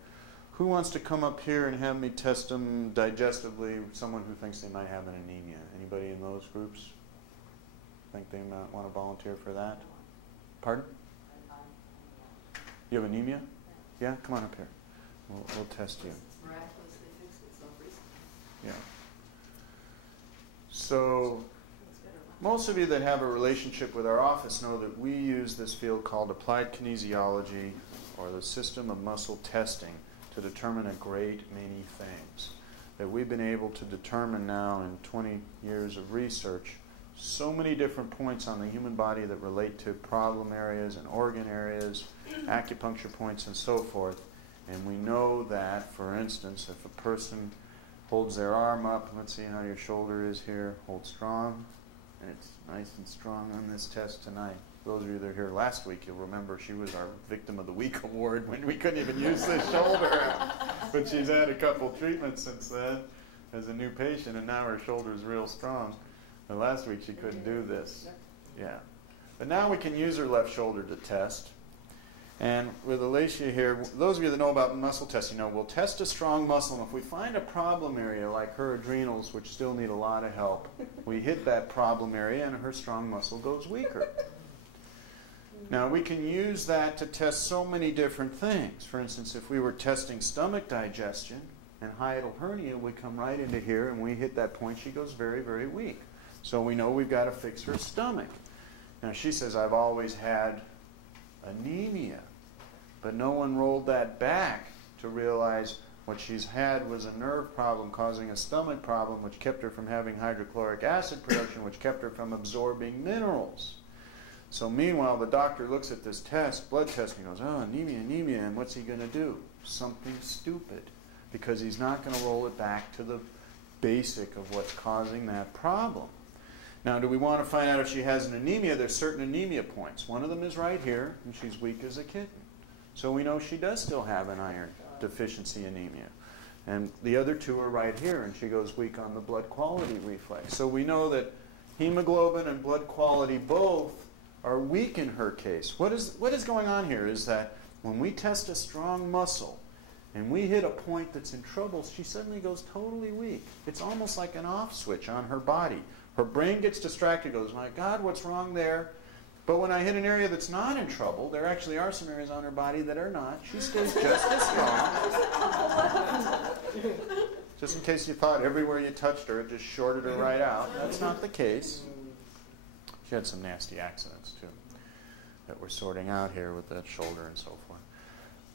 Who wants to come up here and have me test them digestively? Someone who thinks they might have an anemia. Anybody in those groups think they might want to volunteer for that? Pardon? You have anemia? Yeah? Come on up here. We'll test you. Miraculously fixed itself recently. Yeah. So most of you that have a relationship with our office know that we use this field called applied kinesiology, or the system of muscle testing, to determine a great many things that we've been able to determine now in 20 years of research. So many different points on the human body that relate to problem areas and organ areas, acupuncture points and so forth. And we know that, for instance, if a person holds their arm up, let's see how your shoulder is here, hold strong, and it's nice and strong on this test tonight. Those of you that were here last week, you'll remember she was our Victim of the Week award when we couldn't even use this shoulder. But she's had a couple treatments since then as a new patient, and now her shoulder's real strong. And last week she couldn't do this. Yeah. But now we can use her left shoulder to test. And with Alicia here, those of you that know about muscle testing know we'll test a strong muscle, and if we find a problem area like her adrenals, which still need a lot of help, we hit that problem area and her strong muscle goes weaker. Now we can use that to test so many different things. For instance, if we were testing stomach digestion and hiatal hernia, we come right into here and we hit that point, she goes very, very weak. So we know we've got to fix her stomach. Now she says, I've always had anemia. But no one rolled that back to realize what she's had was a nerve problem causing a stomach problem, which kept her from having hydrochloric acid production, which kept her from absorbing minerals. So meanwhile, the doctor looks at this test, blood test, and he goes, oh, anemia, anemia, and what's he going to do? Something stupid, because he's not going to roll it back to the basic of what's causing that problem. Now, do we want to find out if she has an anemia? There's certain anemia points. One of them is right here, and she's weak as a kitten. So we know she does still have an iron deficiency anemia. And the other two are right here, and she goes weak on the blood quality reflex. So we know that hemoglobin and blood quality both are weak in her case. What is going on here is that when we test a strong muscle and we hit a point that's in trouble, she suddenly goes totally weak. It's almost like an off switch on her body. Her brain gets distracted, goes, my God, what's wrong there? But when I hit an area that's not in trouble, there actually are some areas on her body that are not. She stays just as strong. Just in case you thought everywhere you touched her, it just shorted her right out. That's not the case. She had some nasty accidents, too, that we're sorting out here with that shoulder and so forth.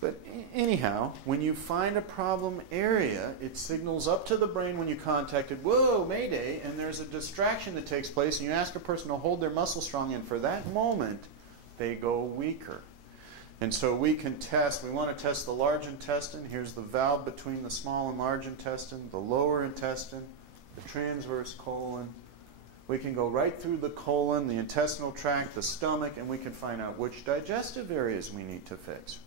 But anyhow, when you find a problem area, it signals up to the brain when you contact it, whoa, mayday, and there's a distraction that takes place, and you ask a person to hold their muscle strong, and for that moment, they go weaker. And so we can test, we want to test the large intestine. Here's the valve between the small and large intestine, the lower intestine, the transverse colon. We can go right through the colon, the intestinal tract, the stomach, and we can find out which digestive areas we need to fix.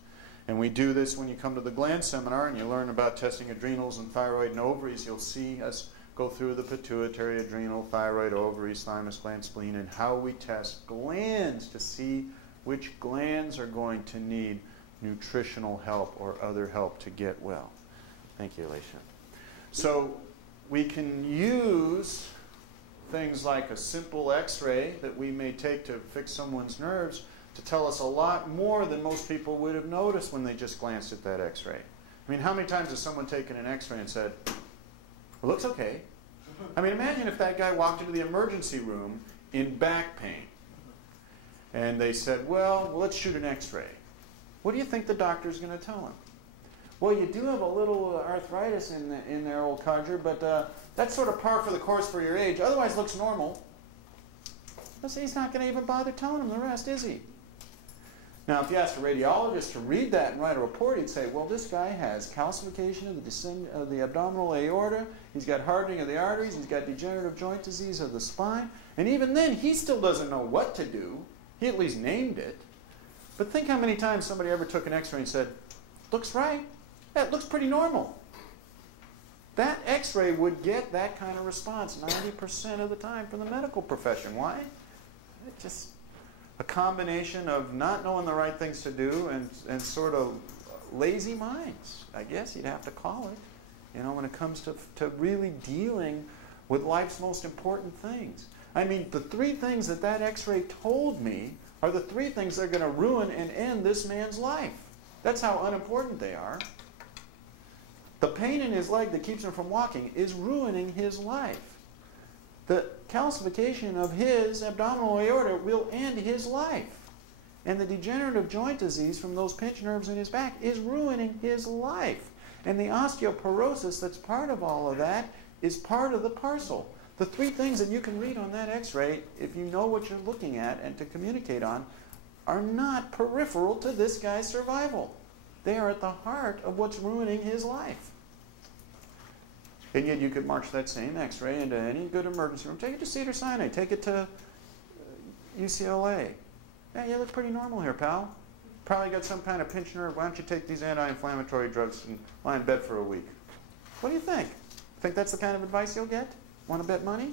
And we do this when you come to the Glands seminar and you learn about testing adrenals and thyroid and ovaries. You'll see us go through the pituitary, adrenal, thyroid, ovaries, thymus gland, spleen, and how we test glands to see which glands are going to need nutritional help or other help to get well. Thank you, Alicia. So we can use things like a simple x-ray that we may take to fix someone's nerves to tell us a lot more than most people would have noticed when they just glanced at that x-ray. I mean, how many times has someone taken an x-ray and said, it looks okay? I mean, imagine if that guy walked into the emergency room in back pain and they said, well, let's shoot an x-ray. What do you think the doctor's going to tell him? Well, you do have a little arthritis in there, old codger, but that's sort of par for the course for your age. Otherwise, looks normal. He's not going to even bother telling him the rest, is he? Now, if you asked a radiologist to read that and write a report, he'd say, well, this guy has calcification of the abdominal aorta, he's got hardening of the arteries, he's got degenerative joint disease of the spine, and even then, he still doesn't know what to do. He at least named it. But think how many times somebody ever took an x-ray and said, looks right, that looks pretty normal. That x-ray would get that kind of response 90% of the time from the medical profession. Why? It's just a combination of not knowing the right things to do and sort of lazy minds, I guess you'd have to call it, when it comes to really dealing with life's most important things. I mean, the three things that x-ray told me are the three things that are going to ruin and end this man's life. That's how unimportant they are. The pain in his leg that keeps him from walking is ruining his life. The calcification of his abdominal aorta will end his life. And the degenerative joint disease from those pinched nerves in his back is ruining his life. And the osteoporosis that's part of all of that is part of the parcel. The three things that you can read on that x-ray, if you know what you're looking at and to communicate on, are not peripheral to this guy's survival. They are at the heart of what's ruining his life. And yet you could march that same x-ray into any good emergency room. Take it to Cedars-Sinai. Take it to UCLA. Yeah, you look pretty normal here, pal. Probably got some kind of pinched nerve. Why don't you take these anti-inflammatory drugs and lie in bed for a week? What do you think? Think that's the kind of advice you'll get? Want to bet money?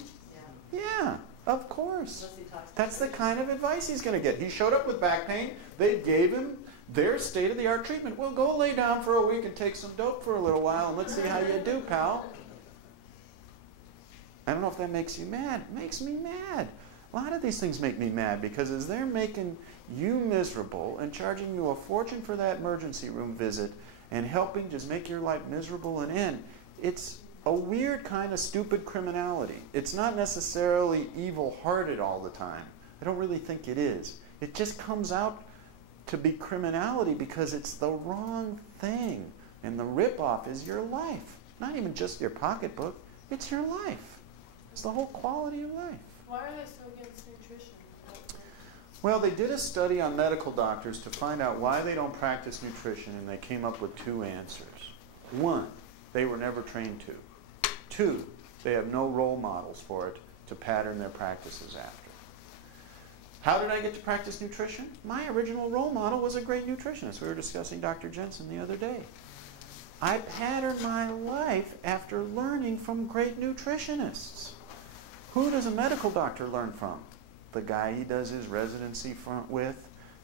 Yeah. Yeah, of course. That's the kind of advice he's going to get. He showed up with back pain. They gave him their state-of-the-art treatment. Well, go lay down for a week and take some dope for a little while, and let's see how you do, pal. I don't know if that makes you mad. It makes me mad. A lot of these things make me mad because as they're making you miserable and charging you a fortune for that emergency room visit and helping just make your life miserable and end, it's a weird kind of stupid criminality. It's not necessarily evil-hearted all the time. I don't really think it is. It just comes out to be criminality because it's the wrong thing. And the ripoff is your life. Not even just your pocketbook. It's your life. It's the whole quality of life. Why are they so against nutrition? Well, they did a study on medical doctors to find out why they don't practice nutrition, and they came up with two answers. One, they were never trained to. Two, they have no role models for it to pattern their practices after. How did I get to practice nutrition? My original role model was a great nutritionist. We were discussing Dr. Jensen the other day. I patterned my life after learning from great nutritionists. Who does a medical doctor learn from? The guy he does his residency with.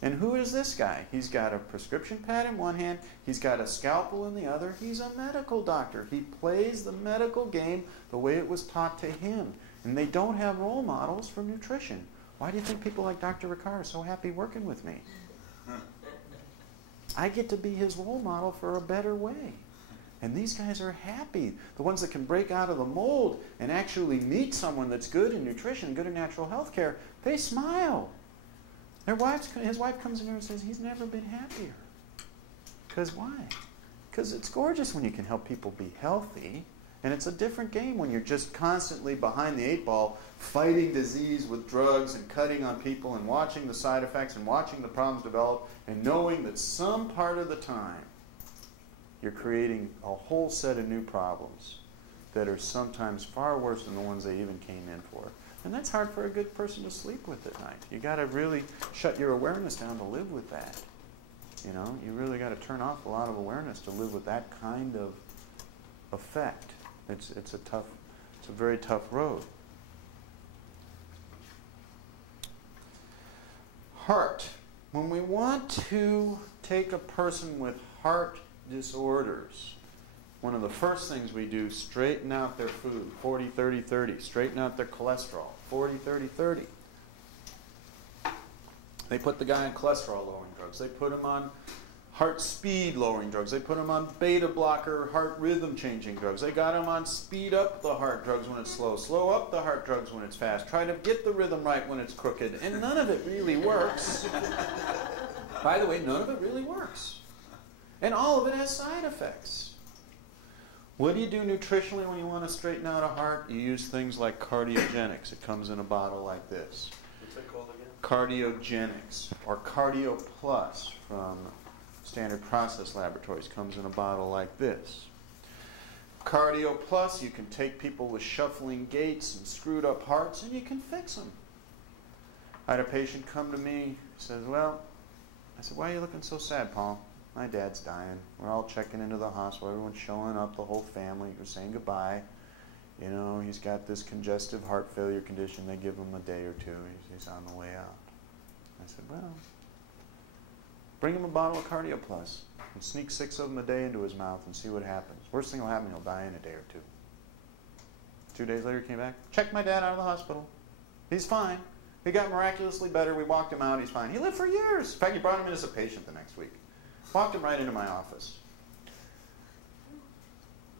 And who is this guy? He's got a prescription pad in one hand. He's got a scalpel in the other. He's a medical doctor. He plays the medical game the way it was taught to him. And they don't have role models for nutrition. Why do you think people like Dr. Ricard are so happy working with me? I get to be his role model for a better way. And these guys are happy. The ones that can break out of the mold and actually meet someone that's good in nutrition, good in natural health care, they smile. His wife comes in here and says, he's never been happier. Because why? Because it's gorgeous when you can help people be healthy. And it's a different game when you're just constantly behind the eight ball, fighting disease with drugs and cutting on people and watching the side effects and watching the problems develop and knowing that some part of the time you're creating a whole set of new problems that are sometimes far worse than the ones they even came in for. And that's hard for a good person to sleep with at night. You got to really shut your awareness down to live with that. You know, you really got to turn off a lot of awareness to live with that kind of effect. It's a very tough road. Heart. When we want to take a person with heart disorders, one of the first things we do, straighten out their food, 40, 30, 30. Straighten out their cholesterol, 40, 30, 30. They put the guy on cholesterol-lowering drugs. They put him on heart speed lowering drugs. They put them on beta blocker, heart rhythm changing drugs. They got them on speed up the heart drugs when it's slow, slow up the heart drugs when it's fast. Try to get the rhythm right when it's crooked. And none of it really works. By the way, none of it really works. And all of it has side effects. What do you do nutritionally when you want to straighten out a heart? You use things like cardiogenics. It comes in a bottle like this. What's that called again? Cardiogenics, or Cardio Plus from Standard Process Laboratories, comes in a bottle like this. Cardio Plus, you can take people with shuffling gaits and screwed up hearts and you can fix them. I had a patient come to me, says, well, I said, why are you looking so sad, Paul? My dad's dying. We're all checking into the hospital. Everyone's showing up, the whole family. We're saying goodbye. You know, he's got this congestive heart failure condition. They give him a day or two. He's on the way out. I said, well, bring him a bottle of Cardio Plus and sneak 6 of them a day into his mouth and see what happens. Worst thing will happen, he'll die in a day or two. 2 days later, he came back. Checked my dad out of the hospital. He's fine. He got miraculously better. We walked him out. He's fine. He lived for years. In fact, he brought him in as a patient the next week. Walked him right into my office.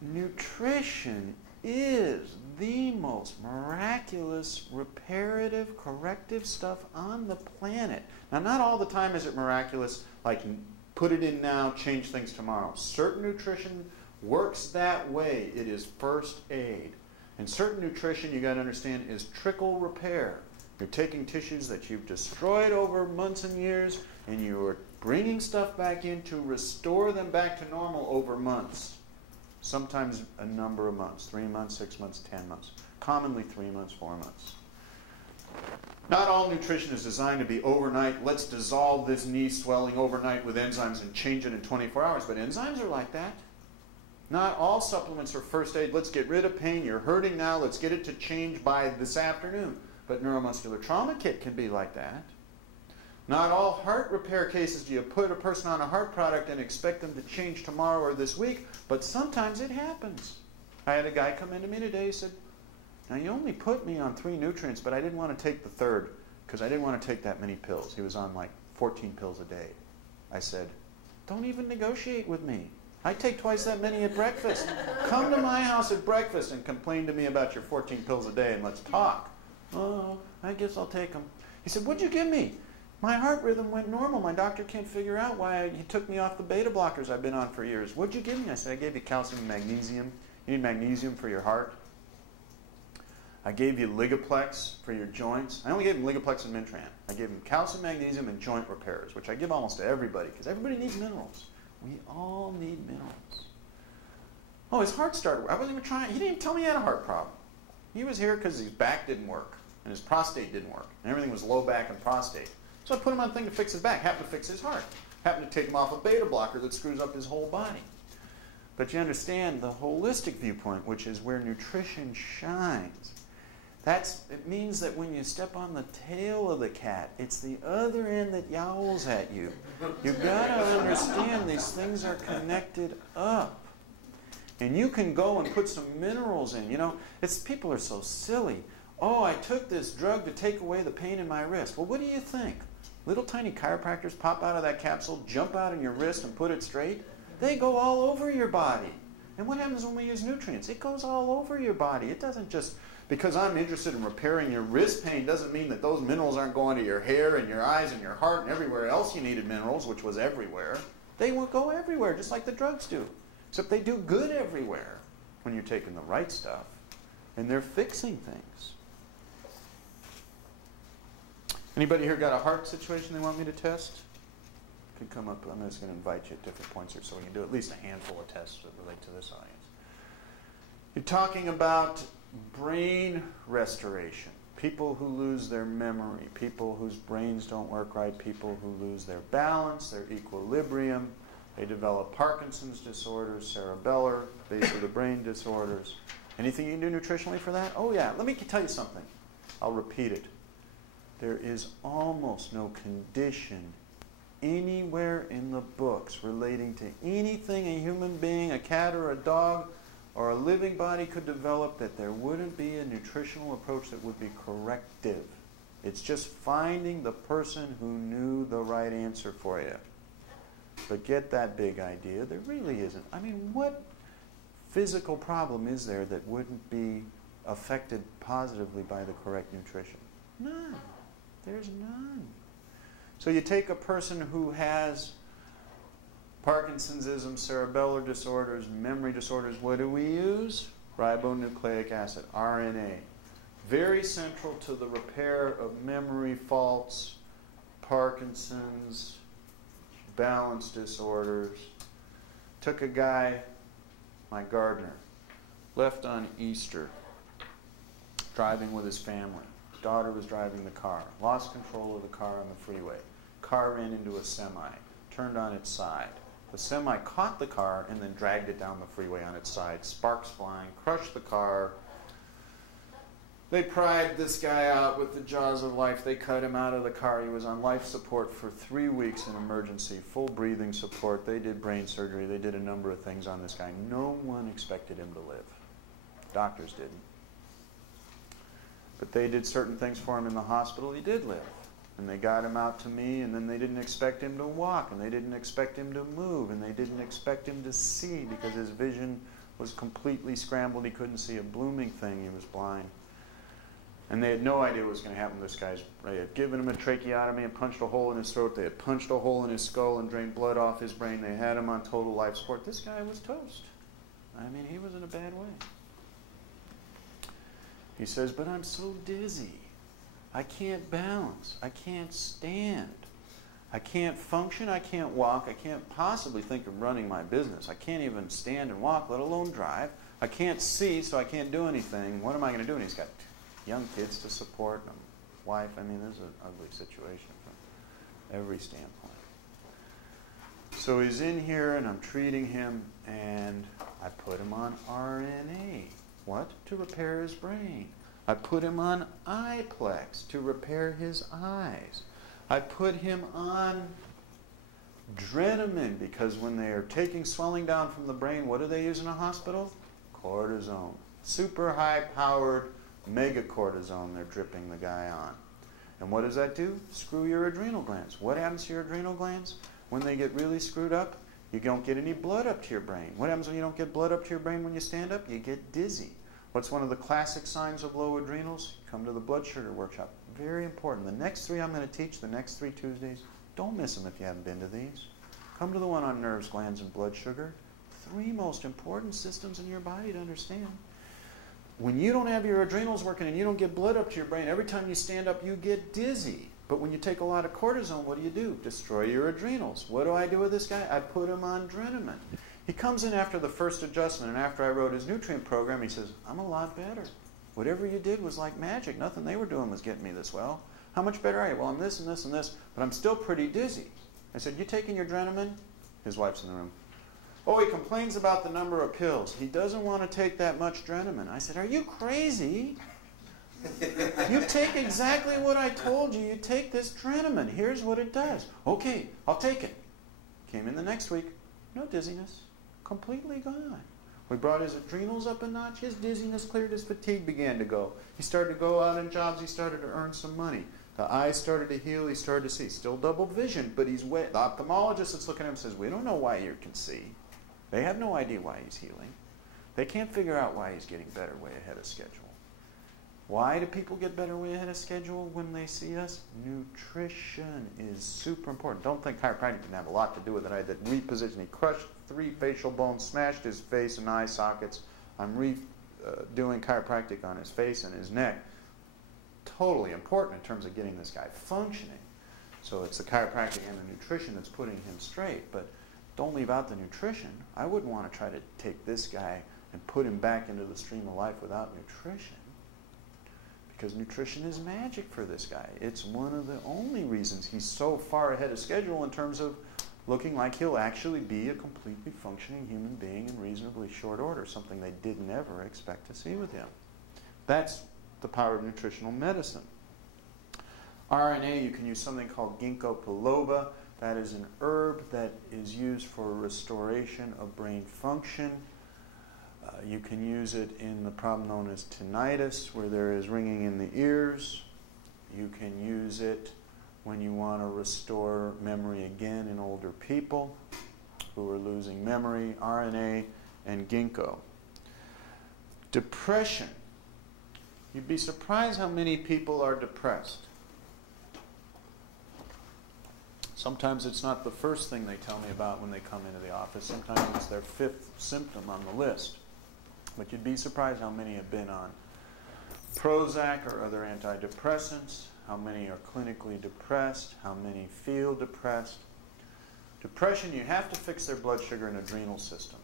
Nutrition is the most miraculous, reparative, corrective stuff on the planet. Now, not all the time is it miraculous, like put it in now, change things tomorrow. Certain nutrition works that way. It is first aid. And certain nutrition, you got to understand, is trickle repair. You're taking tissues that you've destroyed over months and years, and you are bringing stuff back in to restore them back to normal over months. Sometimes a number of months, 3 months, 6 months, 10 months. Commonly 3 months, 4 months. Not all nutrition is designed to be overnight. Let's dissolve this knee swelling overnight with enzymes and change it in 24 hours. But enzymes are like that. Not all supplements are first aid. Let's get rid of pain. You're hurting now. Let's get it to change by this afternoon. But neuromuscular trauma kit can be like that. Not all heart repair cases do you put a person on a heart product and expect them to change tomorrow or this week, but sometimes it happens. I had a guy come into me today, he said, now you only put me on 3 nutrients, but I didn't want to take the third because I didn't want to take that many pills. He was on like 14 pills a day. I said, don't even negotiate with me. I take twice that many at breakfast. Come to my house at breakfast and complain to me about your 14 pills a day and let's talk. Oh, I guess I'll take them. He said, what'd you give me? My heart rhythm went normal. My doctor can't figure out why he took me off the beta blockers I've been on for years. What'd you give me? I said, I gave you calcium and magnesium. You need magnesium for your heart. I gave you Ligaplex for your joints. I only gave him Ligaplex and Mintran. I gave him calcium, magnesium, and joint repairers, which I give almost to everybody because everybody needs minerals. We all need minerals. Oh, his heart started. I wasn't even trying. He didn't even tell me he had a heart problem. He was here because his back didn't work and his prostate didn't work. And everything was low back and prostate. So I put him on a thing to fix his back. Happened to fix his heart. Happened to take him off a beta blocker that screws up his whole body. But you understand the holistic viewpoint, which is where nutrition shines. It means that when you step on the tail of the cat, it's the other end that yowls at you. You've got to understand these things are connected up. And you can go and put some minerals in. You know, people are so silly. Oh, I took this drug to take away the pain in my wrist. Well, what do you think? Little tiny chiropractors pop out of that capsule, jump out in your wrist and put it straight? They go all over your body. And what happens when we use nutrients? It goes all over your body. It doesn't just, because I'm interested in repairing your wrist pain, doesn't mean that those minerals aren't going to your hair and your eyes and your heart and everywhere else you needed minerals, which was everywhere. They will go everywhere, just like the drugs do. Except they do good everywhere when you're taking the right stuff. And they're fixing things. Anybody here got a heart situation they want me to test? Could come up. I'm just going to invite you at different points here so we can do at least a handful of tests that relate to this audience. You're talking about brain restoration. People who lose their memory, people whose brains don't work right, people who lose their balance, their equilibrium. They develop Parkinson's disorders, cerebellar, base of the brain disorders. Anything you can do nutritionally for that? Oh yeah, let me tell you something. I'll repeat it. There is almost no condition anywhere in the books relating to anything a human being, a cat or a dog, or a living body could develop that there wouldn't be a nutritional approach that would be corrective. It's just finding the person who knew the right answer for you. But get that big idea, there really isn't. I mean, what physical problem is there that wouldn't be affected positively by the correct nutrition? None. There's none. So you take a person who has Parkinsonism, cerebellar disorders, memory disorders, what do we use? Ribonucleic acid, RNA. Very central to the repair of memory faults, Parkinson's, balance disorders. Took a guy, my gardener, left on Easter, driving with his family. His daughter was driving the car, lost control of the car on the freeway. Car ran into a semi, turned on its side. The semi caught the car and then dragged it down the freeway on its side, sparks flying, crushed the car. They pried this guy out with the jaws of life. They cut him out of the car. He was on life support for 3 weeks in emergency, full breathing support. They did brain surgery. They did a number of things on this guy. No one expected him to live. Doctors didn't. But they did certain things for him in the hospital. He did live. And they got him out to me, and then they didn't expect him to walk, and they didn't expect him to move, and they didn't expect him to see because his vision was completely scrambled. He couldn't see a blooming thing. He was blind. And they had no idea what was going to happen to this guy's. They had given him a tracheotomy and punched a hole in his throat. They had punched a hole in his skull and drained blood off his brain. They had him on total life support. This guy was toast. I mean, he was in a bad way. He says, but I'm so dizzy. I can't balance. I can't stand. I can't function. I can't walk. I can't possibly think of running my business. I can't even stand and walk, let alone drive. I can't see, so I can't do anything. What am I going to do? And he's got young kids to support and a wife. I mean, this is an ugly situation from every standpoint. So he's in here, and I'm treating him, and I put him on RNA. What? To repair his brain. I put him on Iplex to repair his eyes. I put him on Drenamine because when they are taking swelling down from the brain, what do they use in a hospital? Cortisone. Super high-powered megacortisone they're dripping the guy on. And what does that do? Screw your adrenal glands. What happens to your adrenal glands? When they get really screwed up, you don't get any blood up to your brain. What happens when you don't get blood up to your brain when you stand up? You get dizzy. What's one of the classic signs of low adrenals? Come to the blood sugar workshop. Very important. The next 3 I'm going to teach, the next 3 Tuesdays, don't miss them if you haven't been to these. Come to the one on nerves, glands, and blood sugar. 3 most important systems in your body to understand. When you don't have your adrenals working and you don't get blood up to your brain, every time you stand up, you get dizzy. But when you take a lot of cortisone, what do? Destroy your adrenals. What do I do with this guy? I put him on Drenamine. He comes in after the first adjustment, and after I wrote his nutrient program, he says, I'm a lot better. Whatever you did was like magic. Nothing they were doing was getting me this well. How much better are you? Well, I'm this and this and this, but I'm still pretty dizzy. I said, you taking your Drenamine? His wife's in the room. Oh, he complains about the number of pills. He doesn't want to take that much Drenamine. I said, are you crazy? You take exactly what I told you. You take this Drenamine. Here's what it does. Okay, I'll take it. Came in the next week. No dizziness. Completely gone. We brought his adrenals up a notch. His dizziness cleared. His fatigue began to go. He started to go out in jobs. He started to earn some money. The eyes started to heal. He started to see. Still double vision, but he's wet. The ophthalmologist that's looking at him says, we don't know why you can see. They have no idea why he's healing. They can't figure out why he's getting better way ahead of schedule. Why do people get better way ahead of schedule when they see us? Nutrition is super important. Don't think chiropractic didn't have a lot to do with it. I had that repositioning. He crushed 3 facial bones, smashed his face and eye sockets. I'm doing chiropractic on his face and his neck. Totally important in terms of getting this guy functioning. So it's the chiropractic and the nutrition that's putting him straight. But don't leave out the nutrition. I wouldn't want to try to take this guy and put him back into the stream of life without nutrition. Because nutrition is magic for this guy. It's one of the only reasons he's so far ahead of schedule in terms of looking like he'll actually be a completely functioning human being in reasonably short order, something they didn't ever expect to see with him. That's the power of nutritional medicine. RNA, you can use something called ginkgo biloba. That is an herb that is used for restoration of brain function. You can use it in the problem known as tinnitus, where there is ringing in the ears. You can use it when you want to restore memory again in older people. who are losing memory, RNA, and ginkgo. Depression. You'd be surprised how many people are depressed. Sometimes it's not the first thing they tell me about when they come into the office. Sometimes it's their 5th symptom on the list. But you'd be surprised how many have been on Prozac or other antidepressants, how many are clinically depressed, how many feel depressed. Depression, you have to fix their blood sugar and adrenal system.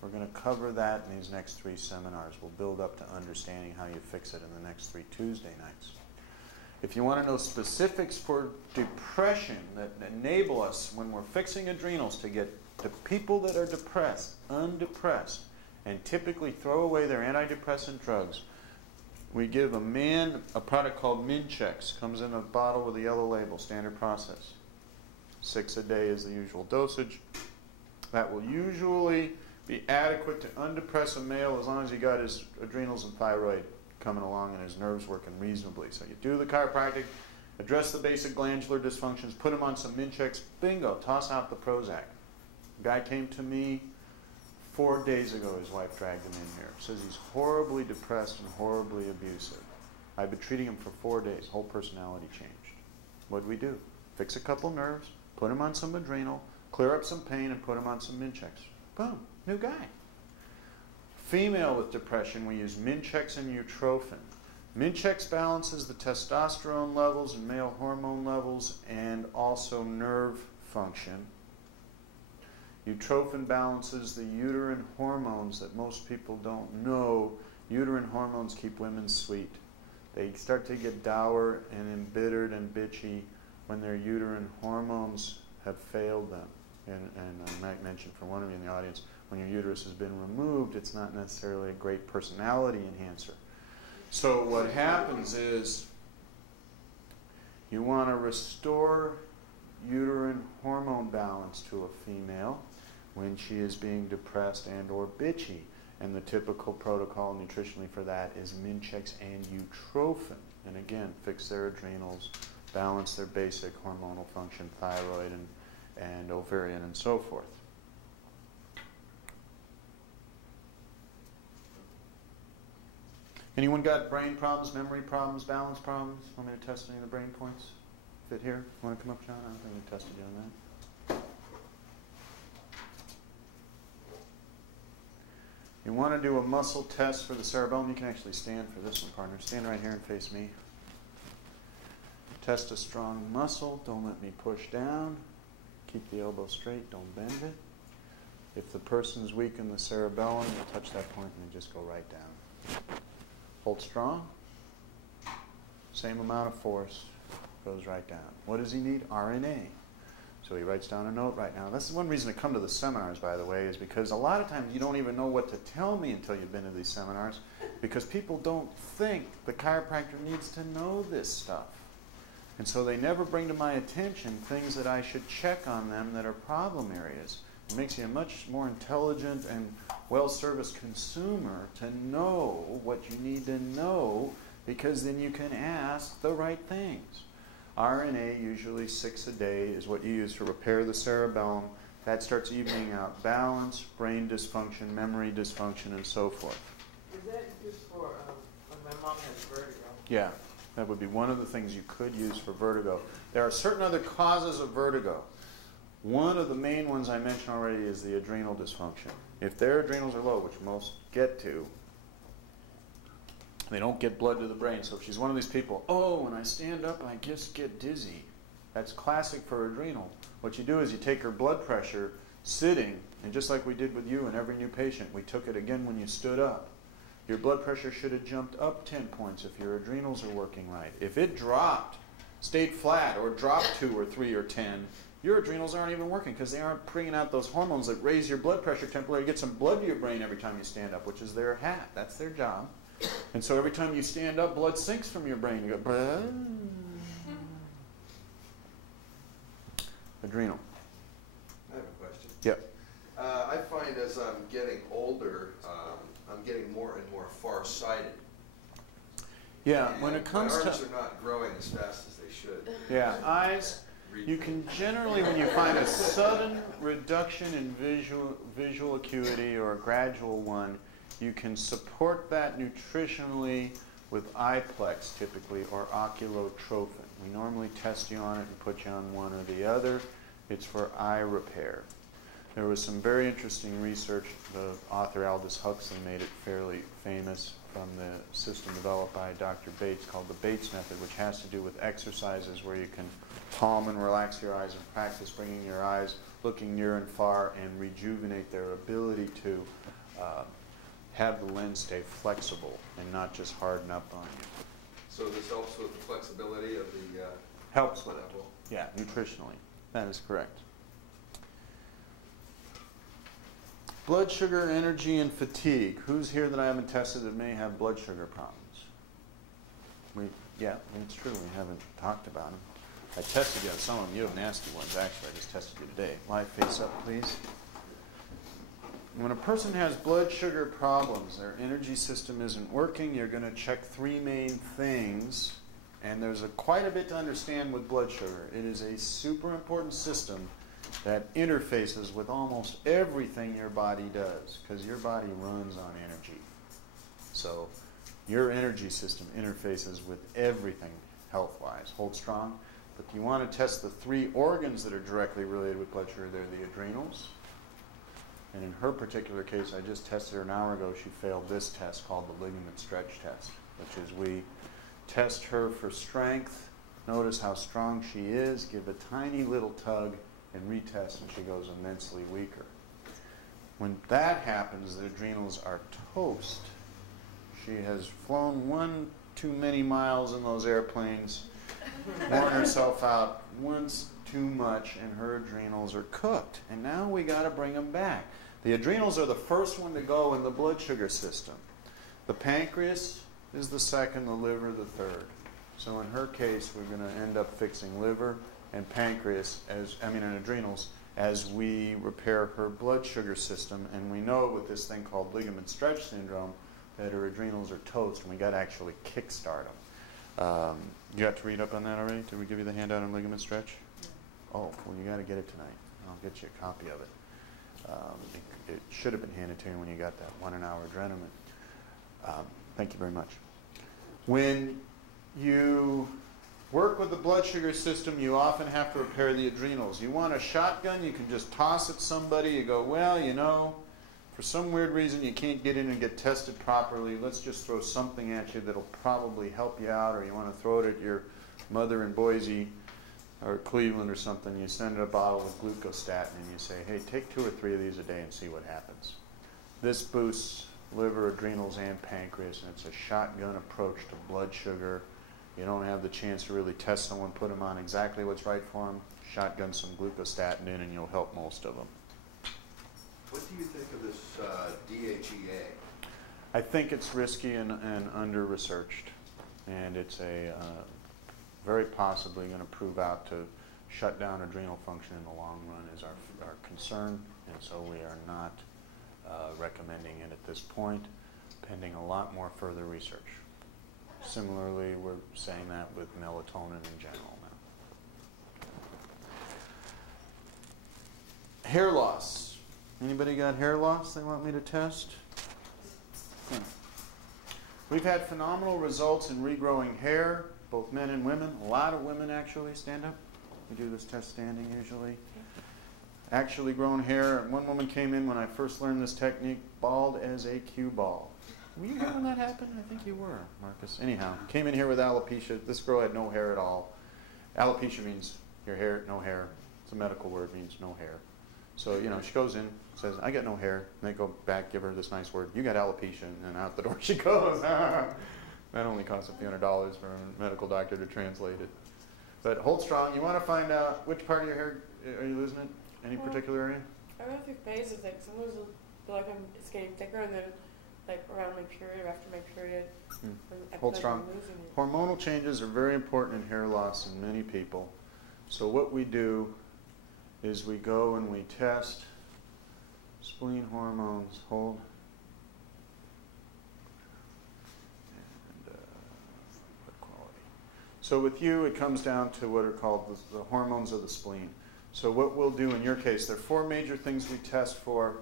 We're going to cover that in these next 3 seminars. We'll build up to understanding how you fix it in the next 3 Tuesday nights. If you want to know specifics for depression that enable us, when we're fixing adrenals, to get the people that are depressed, undepressed, and typically throw away their antidepressant drugs, we give a man a product called Minchex. Comes in a bottle with a yellow label, standard process. 6 a day is the usual dosage. That will usually be adequate to undepress a male as long as he got his adrenals and thyroid coming along and his nerves working reasonably. So you do the chiropractic, address the basic glandular dysfunctions, put him on some Minchex, bingo, toss out the Prozac. A guy came to me 4 days ago, his wife dragged him in here. Says he's horribly depressed and horribly abusive. I've been treating him for 4 days, whole personality changed. What do? Fix a couple nerves, put him on some adrenal, clear up some pain, and put him on some Minchex. Boom, new guy. Female with depression, we use Minchex and Utrophin. Minchex balances the testosterone levels and male hormone levels and also nerve function. Utrophin balances the uterine hormones that most people don't know. Uterine hormones keep women sweet. They start to get dour and embittered and bitchy when their uterine hormones have failed them. And I might mention for one of you in the audience, when your uterus has been removed, it's not necessarily a great personality enhancer. So what happens is you want to restore uterine hormone balance to a female when she is being depressed and or bitchy. And the typical protocol nutritionally for that is Minchex and Utrophin. And again, fix their adrenals, balance their basic hormonal function, thyroid and ovarian and so forth. Anyone got brain problems, memory problems, balance problems? Want me to test any of the brain points? Fit here? Want to come up, John? I don't think we tested you on that. You want to do a muscle test for the cerebellum. You can actually stand for this one, partner. Stand right here and face me. Test a strong muscle. Don't let me push down. Keep the elbow straight. Don't bend it. If the person's weak in the cerebellum, you touch that point and you just go right down. Hold strong. Same amount of force. Goes right down. What does he need? RNA. So he writes down a note right now. This is one reason to come to the seminars, by the way, is because a lot of times you don't even know what to tell me until you've been to these seminars, because people don't think the chiropractor needs to know this stuff. And so they never bring to my attention things that I should check on them that are problem areas. It makes you a much more intelligent and well-serviced consumer to know what you need to know, because then you can ask the right things. RNA, usually 6 a day, is what you use to repair the cerebellum. That starts evening out balance, brain dysfunction, memory dysfunction, and so forth. Is that used for when my mom has vertigo? Yeah, that would be one of the things you could use for vertigo. There are certain other causes of vertigo. One of the main ones I mentioned already is the adrenal dysfunction. If their adrenals are low, which most get to, they don't get blood to the brain. So if she's one of these people, oh, when I stand up, I just get dizzy. That's classic for adrenal. What you do is you take her blood pressure sitting, and just like we did with you and every new patient, we took it again when you stood up. Your blood pressure should have jumped up 10 points if your adrenals are working right. If it dropped, stayed flat, or dropped 2 or 3 or 10, your adrenals aren't even working because they aren't bringing out those hormones that raise your blood pressure temporarily. Get some blood to your brain every time you stand up, which is their hat. That's their job. And so every time you stand up, blood sinks from your brain. You go, bruh. Adrenal. I have a question. Yep. I find as I'm getting older, I'm getting more and more far-sighted. Yeah, And when it comes my arms to... are not growing as fast as they should. Yeah, eyes... You can generally, when you find a sudden reduction in visual acuity or a gradual one, you can support that nutritionally with Iplex typically or oculotrophin. We normally test you on it and put you on one or the other. It's for eye repair. There was some very interesting research. The author Aldous Huxley made it fairly famous from the system developed by Dr. Bates called the Bates method, which has to do with exercises where you can calm and relax your eyes and practice bringing your eyes looking near and far and rejuvenate their ability to have the lens stay flexible and not just harden up on you. So this helps with the flexibility of the Helps with it. level. Yeah, nutritionally. That is correct. Blood sugar, energy, and fatigue. Who's here that I haven't tested that may have blood sugar problems? Yeah, it's true. We haven't talked about them. I tested you on some of them. You have nasty ones, actually. I just tested you today. Lie face up, please. When a person has blood sugar problems, their energy system isn't working, you're going to check three main things. And there's quite a bit to understand with blood sugar. It is a super important system that interfaces with almost everything your body does, because your body runs on energy. So your energy system interfaces with everything health-wise. Hold strong. But you want to test the three organs that are directly related with blood sugar. They're the adrenals. And in her particular case, I just tested her an hour ago. She failed this test called the ligament stretch test, which is we test her for strength, notice how strong she is, give a tiny little tug, and retest, and she goes immensely weaker. When that happens, the adrenals are toast. She has flown one too many miles in those airplanes, worn herself out once too much, and her adrenals are cooked. And now we got to bring them back. The adrenals are the first one to go in the blood sugar system. The pancreas is the second, the liver the third. So in her case, we're going to end up fixing liver and pancreas, and adrenals, as we repair her blood sugar system. And we know with this thing called ligament stretch syndrome that her adrenals are toast, and we got to actually kickstart them. You got to read up on that already? Did we give you the handout on ligament stretch? Oh, well, you got to get it tonight. I'll get you a copy of it. It should have been handed to you when you got that 1 hour adrenaline. Thank you very much. When you work with the blood sugar system, you often have to repair the adrenals. You want a shotgun, you can just toss at somebody. You go, well, for some weird reason you can't get in and get tested properly. Let's just throw something at you that'll probably help you out. Or you want to throw it at your mother in Boise or Cleveland or something. You send a bottle of glucostatin and you say, hey, take 2 or 3 of these a day and see what happens. This boosts liver, adrenals, and pancreas, and it's a shotgun approach to blood sugar. You don't have the chance to really test someone, put them on exactly what's right for them. Shotgun some glucostatin in and you'll help most of them. What do you think of this DHEA? I think it's risky and under-researched, and it's very possibly going to prove out to shut down adrenal function in the long run is our concern, and so we are not recommending it at this point, pending a lot more further research. Similarly, we're saying that with melatonin in general now. Hair loss. Anybody got hair loss they want me to test? We've had phenomenal results in regrowing hair, both men and women. A lot of women actually. Stand up. We do this test standing usually. Actually grown hair. One woman came in when I first learned this technique, bald as a cue ball. Were you here when that happened? I think you were, Marcus. Anyhow, came in here with alopecia. This girl had no hair at all. Alopecia means your hair, no hair. It's a medical word, means no hair. So, she goes in, says, I got no hair. And they go back, give her this nice word, you got alopecia, and then out the door she goes. That only costs a few $100 for a medical doctor to translate it. But hold strong. You want to find out which part of your hair are you losing it? Any particular area? I don't think phases, sometimes it'll feel like it's getting thicker, and then around my period or after my period. I Hold feel strong. Like I'm losing it. Hormonal changes are very important in hair loss in many people. So what we do is we go and we test spleen hormones. Hold. And quality. So with you, it comes down to what are called the hormones of the spleen. So what we'll do in your case, there are 4 major things we test for.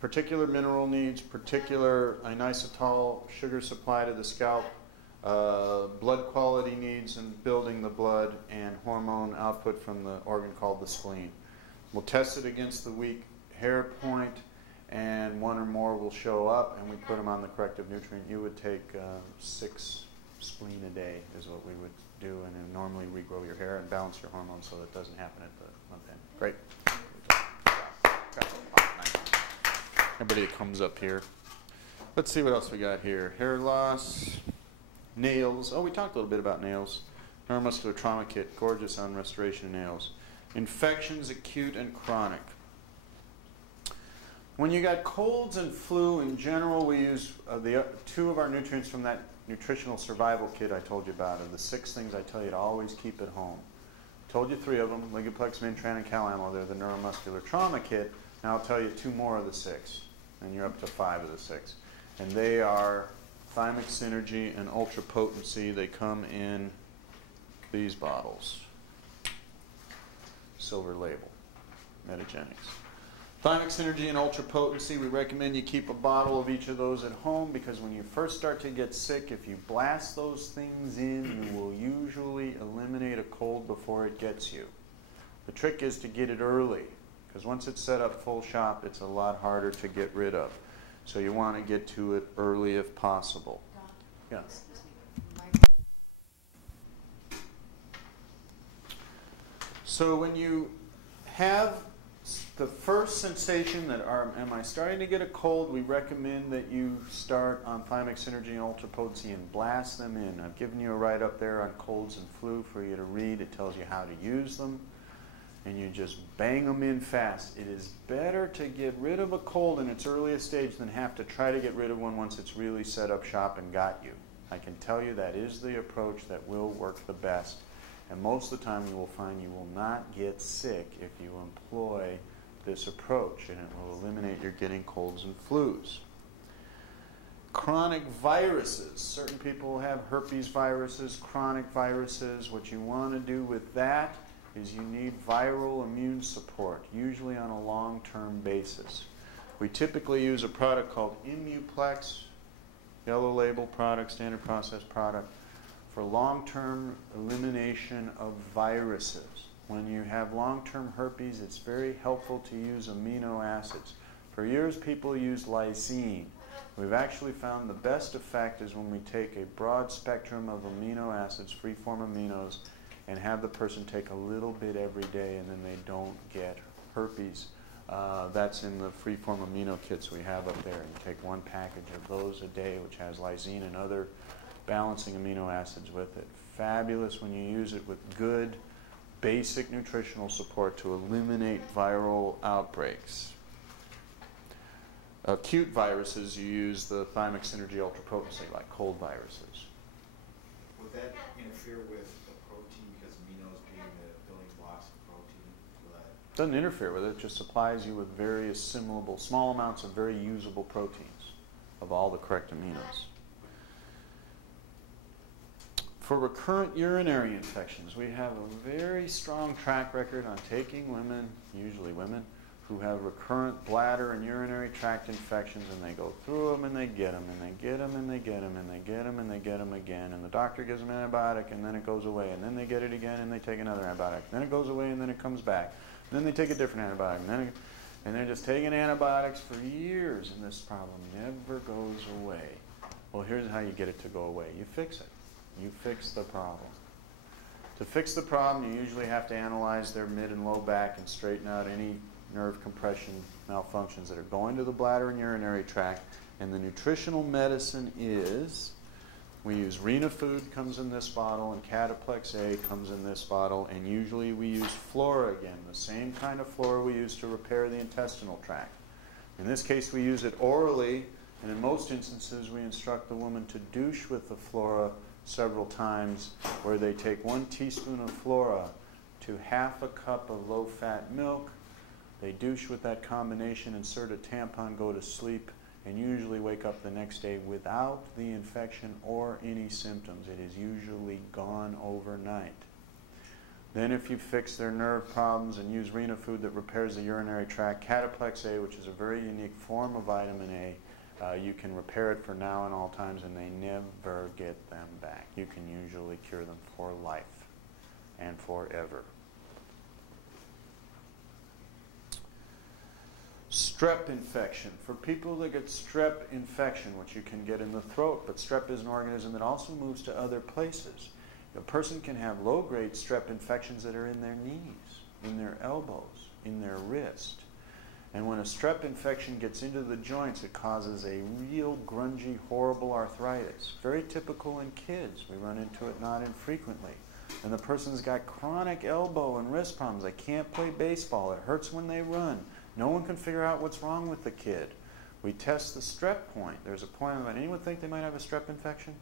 Particular mineral needs, particular inositol sugar supply to the scalp, blood quality needs and building the blood, and hormone output from the organ called the spleen. We'll test it against the weak hair point, and 1 or more will show up, and we put them on the corrective nutrient. You would take 6 spleen a day is what we would do, and then normally regrow your hair and balance your hormones so that doesn't happen at the month end. Great. Everybody that comes up here. Let's see what else we got here. Hair loss, nails. Oh, we talked a little bit about nails. Neuromuscular trauma kit, gorgeous on restoration of nails. Infections, acute and chronic. When you got colds and flu, in general, we use 2 of our nutrients from that nutritional survival kit I told you about, of the 6 things I tell you to always keep at home. I told you 3 of them, Ligoplex, Mintran, and Cal-Amyl. They're the neuromuscular trauma kit. Now I'll tell you 2 more of the 6, and you're up to 5 of the 6. And they are thymic synergy and ultra potency. They come in these bottles. Silver label, Metagenics. Thymic synergy and ultra potency, we recommend you keep a bottle of each of those at home, because when you first start to get sick, if you blast those things in, you will usually eliminate a cold before it gets you. The trick is to get it early, because once it's set up full shop, it's a lot harder to get rid of. So you want to get to it early if possible. Yeah. So when you have the first sensation that am I starting to get a cold, we recommend that you start on thymic synergy and ultra potency and blast them in. I've given you a write-up there on colds and flu for you to read. It tells you how to use them, and you just bang them in fast. It is better to get rid of a cold in its earliest stage than have to try to get rid of one once it's really set up shop and got you. I can tell you that is the approach that will work the best. And most of the time you will find you will not get sick if you employ this approach, and it will eliminate your getting colds and flus. Chronic viruses. Certain people have herpes viruses, chronic viruses. What you want to do with that is you need viral immune support, usually on a long-term basis. We typically use a product called Immuplex, yellow label product, standard process product, for long-term elimination of viruses. When you have long-term herpes, it's very helpful to use amino acids. For years, people used lysine. We've actually found the best effect is when we take a broad spectrum of amino acids, free-form aminos, and have the person take a little bit every day, and then they don't get herpes. That's in the free-form amino kits we have up there. You take 1 package of those a day, which has lysine and other balancing amino acids with it. Fabulous when you use it with good basic nutritional support to eliminate viral outbreaks. Acute viruses, you use the thymic synergy ultra potency, like cold viruses. Would that interfere with the protein, because aminos being the building blocks of protein? Doesn't interfere with it, it just supplies you with very assimilable, small amounts of very usable proteins of all the correct aminos. For recurrent urinary infections, we have a very strong track record on taking women, usually women, who have recurrent bladder and urinary tract infections, and they go through them and they get them and they get them and they get them and they get them and they get them again, and the doctor gives them an antibiotic and then it goes away, and then they get it again and they take another antibiotic, then it goes away and then it comes back, and then they take a different antibiotic, and they're just taking antibiotics for years, and this problem never goes away. Well, here's how you get it to go away. You fix it. You fix the problem. To fix the problem, you usually have to analyze their mid and low back and straighten out any nerve compression malfunctions that are going to the bladder and urinary tract. And the nutritional medicine is, we use Rena Food, comes in this bottle, and Cataplex A comes in this bottle, and usually we use Flora again, the same kind of Flora we use to repair the intestinal tract. In this case, we use it orally, and in most instances, we instruct the woman to douche with the Flora several times, where they take 1 teaspoon of Flora to half a cup of low-fat milk. They douche with that combination, insert a tampon, go to sleep, and usually wake up the next day without the infection or any symptoms. It is usually gone overnight. Then if you fix their nerve problems and use renal food that repairs the urinary tract, Cataplex A, which is a very unique form of vitamin A, you can repair it for now and all times, and they never get them back. You can usually cure them for life and forever. Strep infection. For people that get strep infection, which you can get in the throat, but strep is an organism that also moves to other places. A person can have low-grade strep infections that are in their knees, in their elbows, in their wrist. And when a strep infection gets into the joints, it causes a real grungy, horrible arthritis. Very typical in kids. We run into it not infrequently. And the person's got chronic elbow and wrist problems. They can't play baseball. It hurts when they run. No one can figure out what's wrong with the kid. We test the strep point. There's a point on that. Anyone think they might have a strep infection?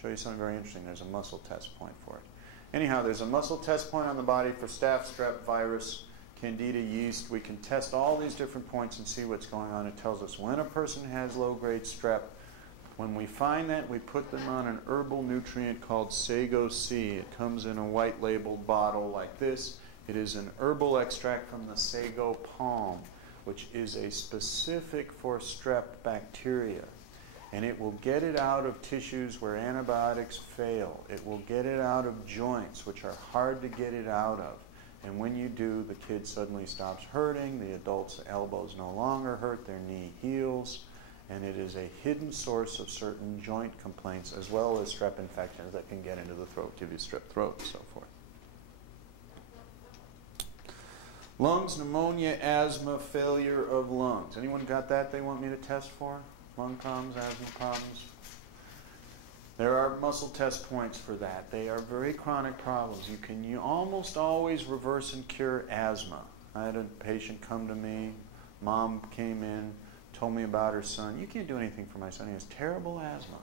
Show you something very interesting. There's a muscle test point for it. Anyhow, there's a muscle test point on the body for staph, strep, virus, candida, yeast. We can test all these different points and see what's going on. It tells us when a person has low-grade strep. When we find that, we put them on an herbal nutrient called Sago C. It comes in a white labeled bottle like this. It is an herbal extract from the sago palm, which is a specific for strep bacteria. And it will get it out of tissues where antibiotics fail. It will get it out of joints, which are hard to get it out of. And when you do, the kid suddenly stops hurting, the adult's elbows no longer hurt, their knee heals, and it is a hidden source of certain joint complaints as well as strep infections that can get into the throat, give you strep throat and so forth. Lungs, pneumonia, asthma, failure of lungs. Anyone got that they want me to test for? Lung problems, asthma problems? There are muscle test points for that. They are very chronic problems. You almost always reverse and cure asthma. I had a patient come to me. Mom came in, told me about her son. You can't do anything for my son. He has terrible asthma.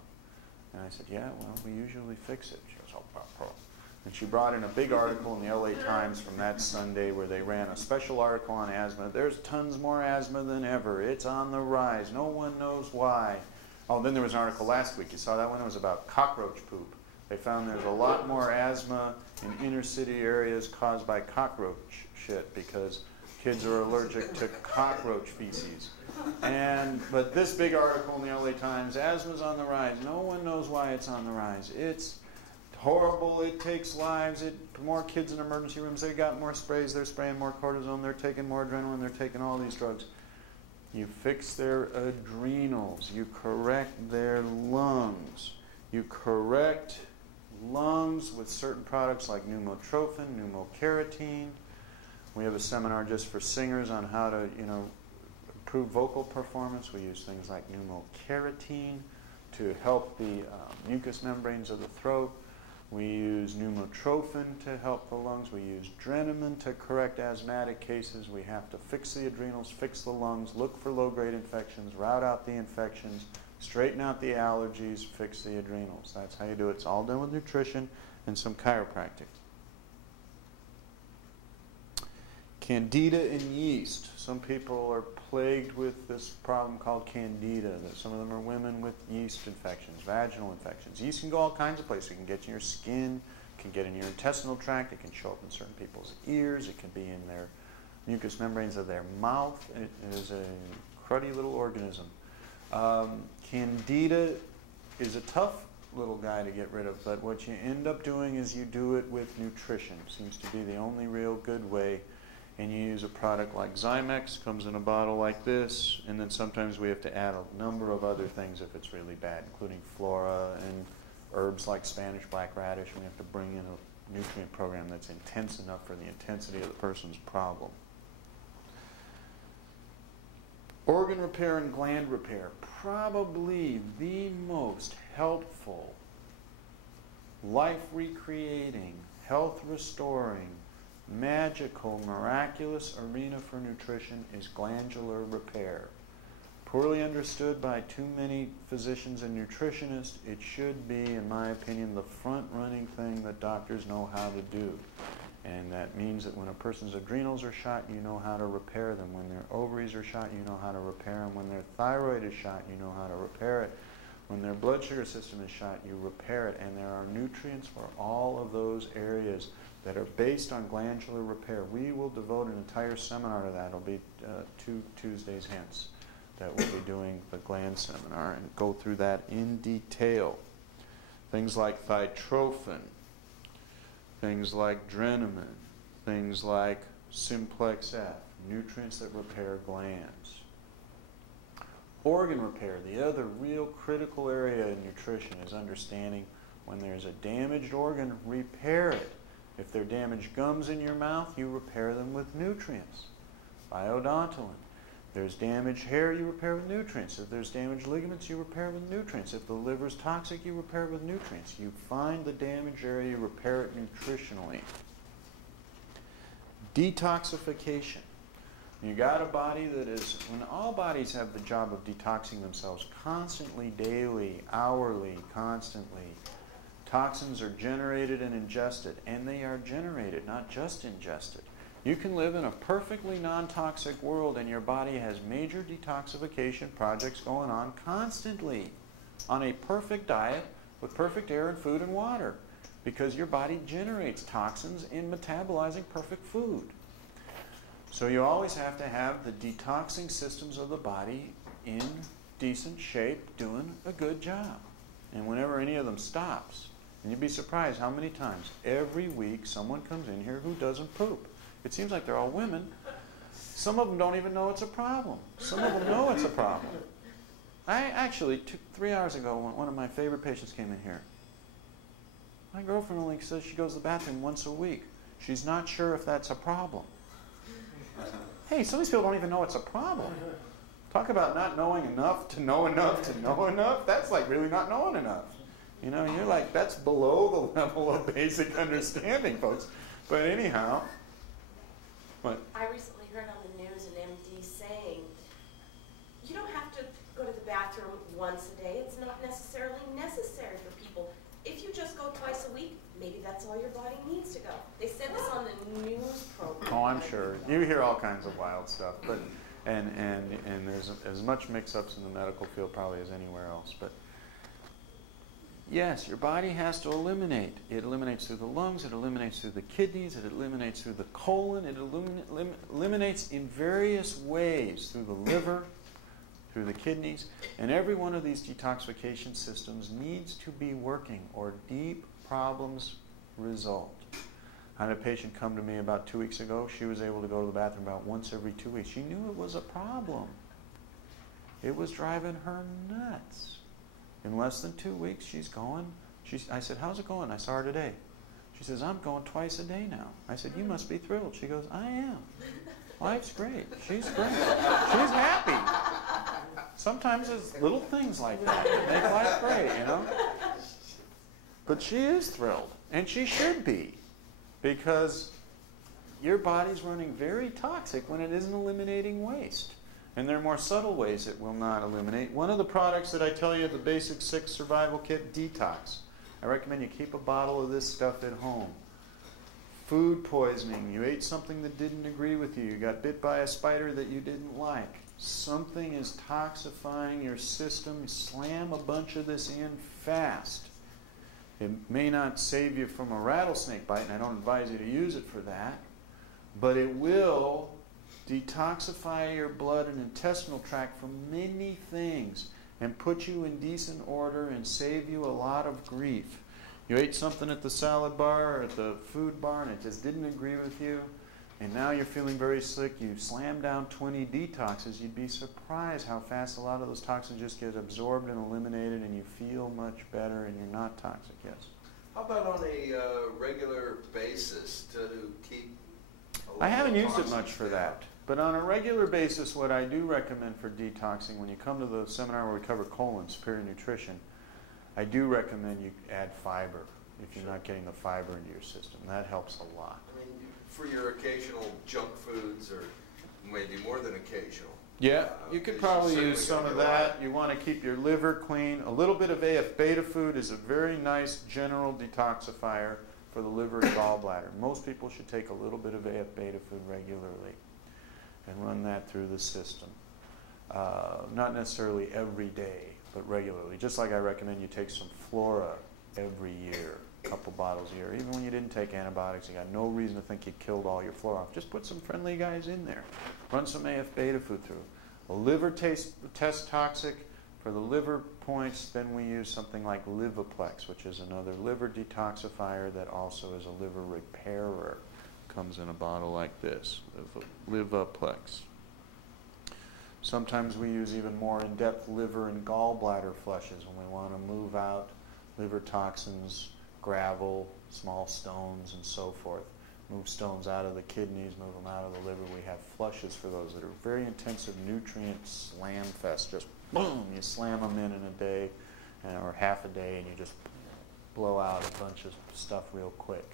And I said, yeah, well, we usually fix it. She goes, oh. And she brought in a big article in the LA Times from that Sunday where they ran a special article on asthma. There's tons more asthma than ever. It's on the rise. No one knows why. Oh, then there was an article last week. You saw that one? It was about cockroach poop. They found there's a lot more asthma in inner city areas caused by cockroach shit because kids are allergic to cockroach feces. But this big article in the LA Times, asthma's on the rise. No one knows why it's on the rise. It's horrible. It takes lives. More kids in emergency rooms. They got more sprays. They're spraying more cortisone. They're taking more adrenaline. They're taking all these drugs. You fix their adrenals. You correct their lungs. You correct lungs with certain products like pneumotrophin, pneumokeratin. We have a seminar just for singers on how to, improve vocal performance. We use things like pneumokeratin to help the mucous membranes of the throat. We use pneumotrophin to help the lungs. We use Drenamin to correct asthmatic cases. We have to fix the adrenals, fix the lungs, look for low-grade infections, rout out the infections, straighten out the allergies, fix the adrenals. That's how you do it. It's all done with nutrition and some chiropractic. Candida and yeast. Some people are plagued with this problem called candida. Some of them are women with yeast infections, vaginal infections. Yeast can go all kinds of places. It can get in your skin, it can get in your intestinal tract, it can show up in certain people's ears, it can be in their mucous membranes of their mouth. It is a cruddy little organism. Candida is a tough little guy to get rid of, but what you end up doing is you do it with nutrition. Seems to be the only real good way. And you use a product like Zymex, comes in a bottle like this, and then sometimes we have to add a number of other things if it's really bad, including flora and herbs like Spanish black radish. We have to bring in a nutrient program that's intense enough for the intensity of the person's problem. Organ repair and gland repair, probably the most helpful, life-recreating, health-restoring, magical, miraculous arena for nutrition is glandular repair. Poorly understood by too many physicians and nutritionists, it should be, in my opinion, the front-running thing that doctors know how to do. And that means that when a person's adrenals are shot, you know how to repair them. When their ovaries are shot, you know how to repair them. When their thyroid is shot, you know how to repair it. When their blood sugar system is shot, you repair it. And there are nutrients for all of those areas that are based on glandular repair. We will devote an entire seminar to that. It'll be 2 Tuesdays hence that we'll be doing the gland seminar and go through that in detail. Things like thytrophin, things like drenamin, things like simplex F, nutrients that repair glands. Organ repair, the other real critical area in nutrition is understanding when there's a damaged organ, repair it. If there are damaged gums in your mouth, you repair them with nutrients. Biodontalin. There's damaged hair, you repair with nutrients. If there's damaged ligaments, you repair with nutrients. If the liver's toxic, you repair with nutrients. You find the damaged area, you repair it nutritionally. Detoxification. You got a body that is, when all bodies have the job of detoxing themselves constantly, daily, hourly, constantly. Toxins are generated and ingested, and they are generated, not just ingested. You can live in a perfectly non-toxic world and your body has major detoxification projects going on constantly on a perfect diet with perfect air and food and water because your body generates toxins in metabolizing perfect food. So you always have to have the detoxing systems of the body in decent shape doing a good job. And whenever any of them stops, and you'd be surprised how many times every week someone comes in here who doesn't poop. It seems like they're all women. Some of them don't even know it's a problem. Some of them know it's a problem. I actually, 3 hours ago, one of my favorite patients came in here. My girlfriend only says she goes to the bathroom once a week. She's not sure if that's a problem. Hey, some of these people don't even know it's a problem. Talk about not knowing enough to know enough to know enough. That's like really not knowing enough. You know, you're like, that's below the level of basic understanding, folks. But anyhow, what? I recently heard on the news an MD saying, you don't have to go to the bathroom once a day. It's not necessarily necessary for people. If you just go twice a week, maybe that's all your body needs to go. They said this on the news program. Oh, I'm sure. You hear all kinds of wild stuff. But and there's as much mix-ups in the medical field probably as anywhere else. But yes, your body has to eliminate. It eliminates through the lungs, it eliminates through the kidneys, it eliminates through the colon, it eliminates in various ways through the liver, through the kidneys, and every one of these detoxification systems needs to be working or deep problems result. I had a patient come to me about 2 weeks ago. She was able to go to the bathroom about once every 2 weeks. She knew it was a problem. It was driving her nuts. In less than 2 weeks, she's going. I said, how's it going? I saw her today. She says, I'm going twice a day now. I said, you must be thrilled. She goes, I am. Life's great. She's great. She's happy. Sometimes it's little things like that that make life great, you know. But she is thrilled, and she should be, because your body's running very toxic when it isn't eliminating waste. And there are more subtle ways it will not eliminate. One of the products that I tell you, the basic 6 survival kit, Detox. I recommend you keep a bottle of this stuff at home. Food poisoning. You ate something that didn't agree with you. You got bit by a spider that you didn't like. Something is toxifying your system. Slam a bunch of this in fast. It may not save you from a rattlesnake bite, and I don't advise you to use it for that, but it will detoxify your blood and intestinal tract from many things and put you in decent order and save you a lot of grief. You ate something at the salad bar or at the food bar and it just didn't agree with you, and now you're feeling very sick. You slam down 20 detoxes. You'd be surprised how fast a lot of those toxins just get absorbed and eliminated, and you feel much better and you're not toxic. Yes? How about on a regular basis to keep I haven't used it much for that. But on a regular basis, what I do recommend for detoxing, when you come to the seminar where we cover colon, superior nutrition, I do recommend you add fiber if you're not getting the fiber into your system. That helps a lot. I mean, for your occasional junk foods, or maybe more than occasional. Yeah, you could probably use some of that. Lot. You want to keep your liver clean. A little bit of AF beta food is a very nice general detoxifier. for the liver and gallbladder. Most people should take a little bit of AF beta food regularly and run that through the system. Not necessarily every day, but regularly. Just like I recommend you take some Flora every year, a couple bottles a year. Even when you didn't take antibiotics, you got no reason to think you killed all your flora off. Just put some friendly guys in there. Run some AF beta food through. A liver test toxic. For the liver points, then we use something like Livoplex, which is another liver detoxifier that also is a liver repairer. Comes in a bottle like this, Livoplex. Sometimes we use even more in-depth liver and gallbladder flushes when we want to move out liver toxins, gravel, small stones, and so forth. Move stones out of the kidneys, move them out of the liver. We have flushes for those that are very intensive nutrient slam fest. Just boom, you slam them in a day or half a day, and you just blow out a bunch of stuff real quick.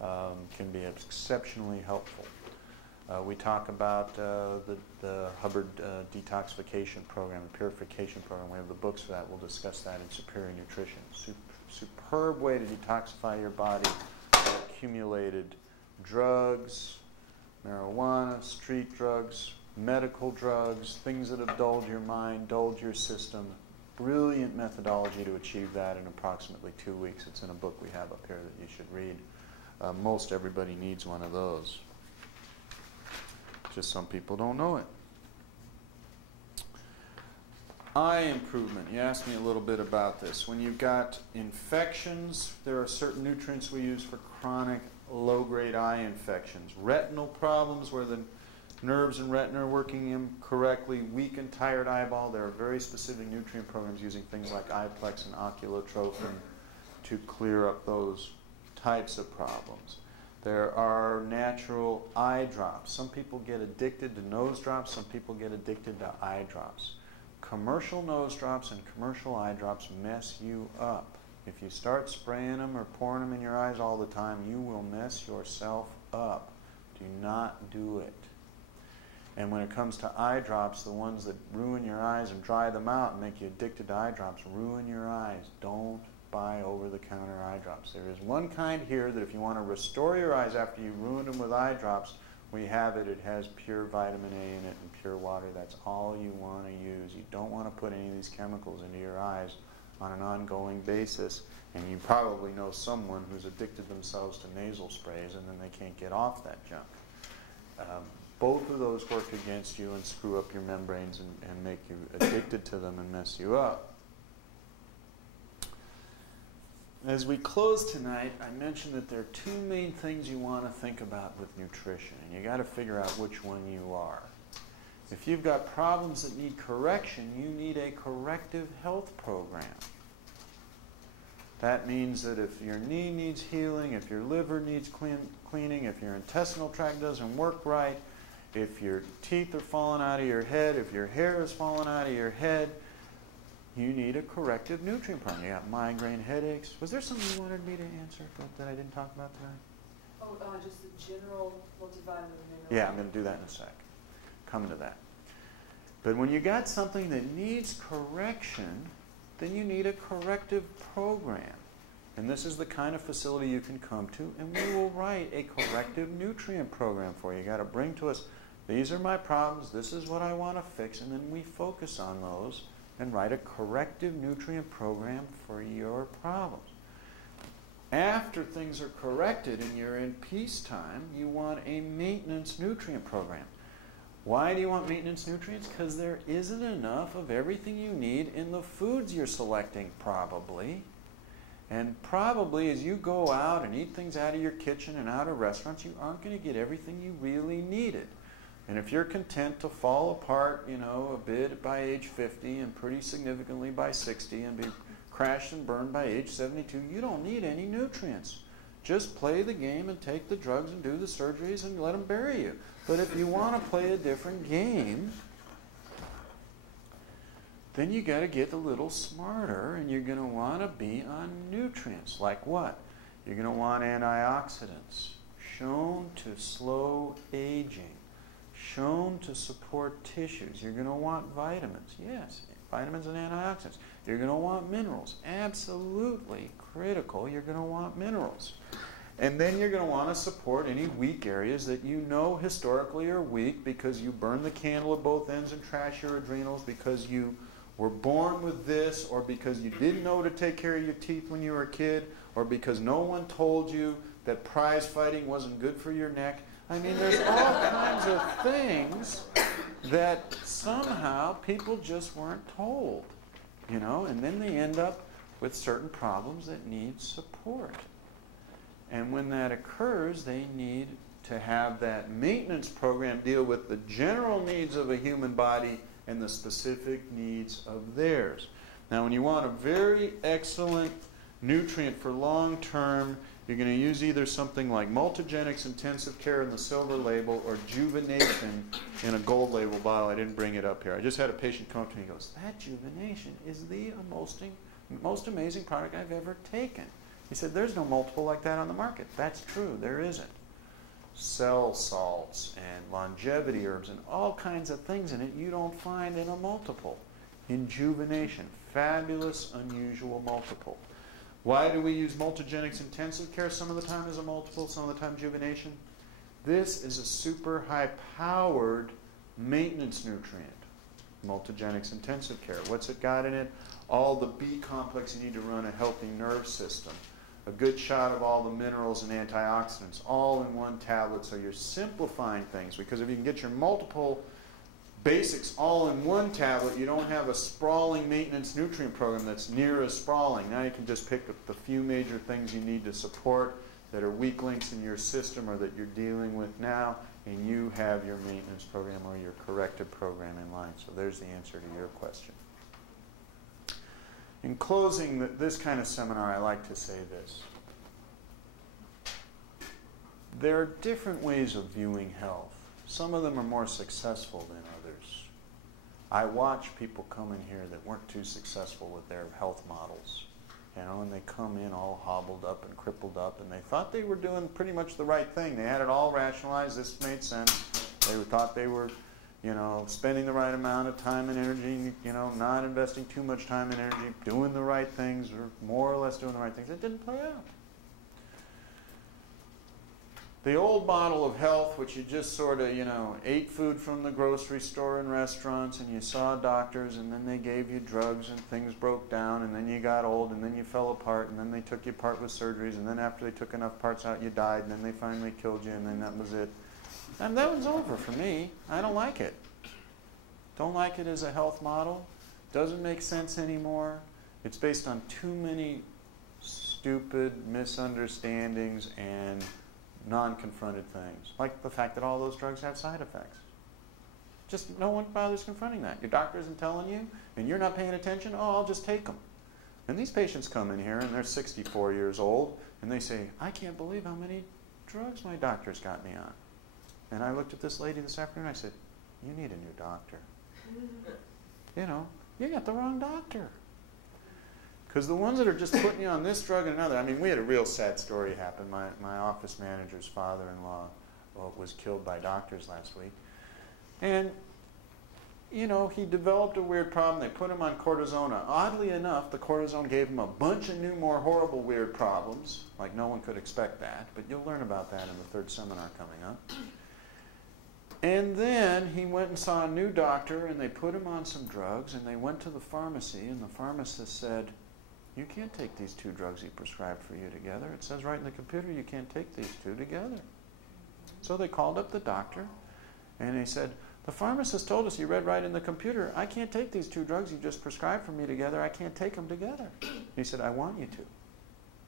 Can be exceptionally helpful. We talk about the Hubbard Detoxification Program, the Purification Program. We have the books for that. We'll discuss that in Superior Nutrition. Superb way to detoxify your body of accumulated drugs, marijuana, street drugs, medical drugs, things that have dulled your mind, dulled your system. Brilliant methodology to achieve that in approximately 2 weeks. It's in a book we have up here that you should read. Most everybody needs one of those. Just some people don't know it. Eye improvement. You asked me a little bit about this. When you've got infections, there are certain nutrients we use for chronic low-grade eye infections. Retinal problems where the nerves and retina are working incorrectly, weak and tired eyeball. There are very specific nutrient programs using things like Iplex and oculotrophin to clear up those types of problems. There are natural eye drops. Some people get addicted to nose drops. Some people get addicted to eye drops. Commercial nose drops and commercial eye drops mess you up. If you start spraying them or pouring them in your eyes all the time, you will mess yourself up. Do not do it. And when it comes to eye drops, the ones that ruin your eyes and dry them out and make you addicted to eye drops, ruin your eyes. Don't buy over-the-counter eye drops. There is one kind here that if you want to restore your eyes after you ruined them with eye drops, we have it. It has pure vitamin A in it and pure water. That's all you want to use. You don't want to put any of these chemicals into your eyes on an ongoing basis. And you probably know someone who's addicted themselves to nasal sprays and then they can't get off that junk. Both of those work against you and screw up your membranes and make you addicted to them and mess you up. As we close tonight, I mentioned that there are two main things you want to think about with nutrition, and you got to figure out which one you are. If you've got problems that need correction, you need a corrective health program. That means that if your knee needs healing, if your liver needs cleaning, if your intestinal tract doesn't work right, if your teeth are falling out of your head, if your hair is falling out of your head, you need a corrective nutrient program. You got migraine, headaches. Was there something you wanted me to answer that I didn't talk about tonight? Oh, just the general multivitamin and mineral. Yeah, I'm going to do that in a sec. Come to that. But when you got something that needs correction, then you need a corrective program. And this is the kind of facility you can come to, and we will write a corrective nutrient program for you. You got to bring to us, these are my problems, this is what I want to fix, and then we focus on those and write a corrective nutrient program for your problems. After things are corrected and you're in peacetime, you want a maintenance nutrient program. Why do you want maintenance nutrients? Because there isn't enough of everything you need in the foods you're selecting, probably. And probably as you go out and eat things out of your kitchen and out of restaurants, you aren't going to get everything you really needed. And if you're content to fall apart, you know, a bit by age 50 and pretty significantly by 60 and be crashed and burned by age 72, you don't need any nutrients. Just play the game and take the drugs and do the surgeries and let them bury you. But if you want to play a different game, then you got to get a little smarter, and you're going to want to be on nutrients. Like what? You're going to want antioxidants, shown to slow aging, shown to support tissues. You're going to want vitamins. Yes, vitamins and antioxidants. You're going to want minerals. Absolutely critical. You're going to want minerals. And then you're going to want to support any weak areas that you know historically are weak because you burn the candle at both ends and trash your adrenals, because you were born with this, or because you didn't know to take care of your teeth when you were a kid, or because no one told you that prize fighting wasn't good for your neck. I mean, there's all kinds of things that somehow people just weren't told, you know, and then they end up with certain problems that need support. And when that occurs, they need to have that maintenance program deal with the general needs of a human body and the specific needs of theirs. Now, when you want a very excellent nutrient for long-term, you're going to use either something like Multigenics Intensive Care in the silver label or Juvenation in a gold label bottle. I didn't bring it up here. I just had a patient come up to me and goes, that Juvenation is the most amazing product I've ever taken. He said, there's no multiple like that on the market. That's true, there isn't. Cell salts and longevity herbs and all kinds of things in it you don't find in a multiple. Injuvenation, fabulous, unusual multiple. Why do we use Multigenics Intensive Care some of the time as a multiple, some of the time Juvenation? This is a super high-powered maintenance nutrient. Multigenics Intensive Care. What's it got in it? All the B complex you need to run a healthy nerve system. A good shot of all the minerals and antioxidants all in one tablet, so you're simplifying things, because if you can get your multiple basics all in one tablet, you don't have a sprawling maintenance nutrient program that's near as sprawling. Now you can just pick up the few major things you need to support that are weak links in your system or that you're dealing with now, and you have your maintenance program or your corrective program in line. So there's the answer to your question. In closing this kind of seminar, I like to say this. There are different ways of viewing health. Some of them are more successful than others. I watch people come in here that weren't too successful with their health models. You know, and they come in all hobbled up and crippled up, and they thought they were doing pretty much the right thing. They had it all rationalized. This made sense. They thought they were, you know, spending the right amount of time and energy, you know, not investing too much time and energy, doing the right things, or more or less doing the right things. It didn't play out. The old model of health, which you just sort of, you know, ate food from the grocery store and restaurants, and you saw doctors, and then they gave you drugs, and things broke down, and then you got old, and then you fell apart, and then they took you apart with surgeries, and then after they took enough parts out, you died, and then they finally killed you, and then that was it. And that one's over for me. I don't like it. Don't like it as a health model. Doesn't make sense anymore. It's based on too many stupid misunderstandings and non-confronted things, like the fact that all those drugs have side effects. Just no one bothers confronting that. Your doctor isn't telling you, and you're not paying attention. Oh, I'll just take them. And these patients come in here, and they're 64 years old, and they say, I can't believe how many drugs my doctor's got me on. And I looked at this lady this afternoon, and I said, you need a new doctor. You know, you got the wrong doctor. Because the ones that are just putting you on this drug and another, I mean, we had a real sad story happen. My office manager's father-in-law was killed by doctors last week. And, you know, he developed a weird problem. They put him on cortisone. Oddly enough, the cortisone gave him a bunch of new, more horrible, weird problems. Like, no one could expect that. But you'll learn about that in the third seminar coming up. And then he went and saw a new doctor, and they put him on some drugs, and they went to the pharmacy, and the pharmacist said, you can't take these two drugs he prescribed for you together. It says right in the computer you can't take these two together. So they called up the doctor, and he said, the pharmacist told us, he read right in the computer, I can't take these two drugs you just prescribed for me together. I can't take them together. He said, I want you to.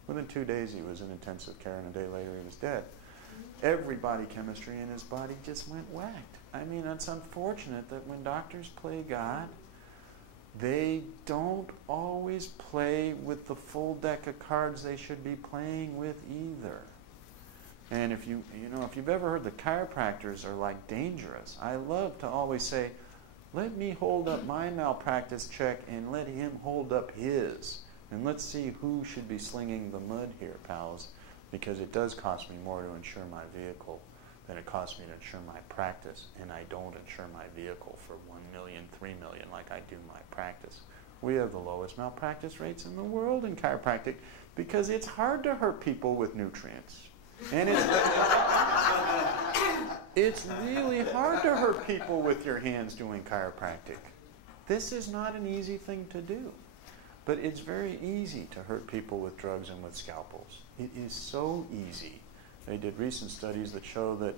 Within 2 days he was in intensive care, and a day later he was dead. Every body chemistry in his body just went whacked. I mean, it's unfortunate that when doctors play God, they don't always play with the full deck of cards they should be playing with either. And if if you've ever heard the chiropractors are like dangerous, I love to always say, let me hold up my malpractice check and let him hold up his. And let's see who should be slinging the mud here, pals, because it does cost me more to insure my vehicle than it costs me to insure my practice, and I don't insure my vehicle for $1 million, $3 million like I do my practice. We have the lowest malpractice rates in the world in chiropractic because it's hard to hurt people with nutrients. And it's really hard to hurt people with your hands doing chiropractic. This is not an easy thing to do. But it's very easy to hurt people with drugs and with scalpels. It is so easy. They did recent studies that show that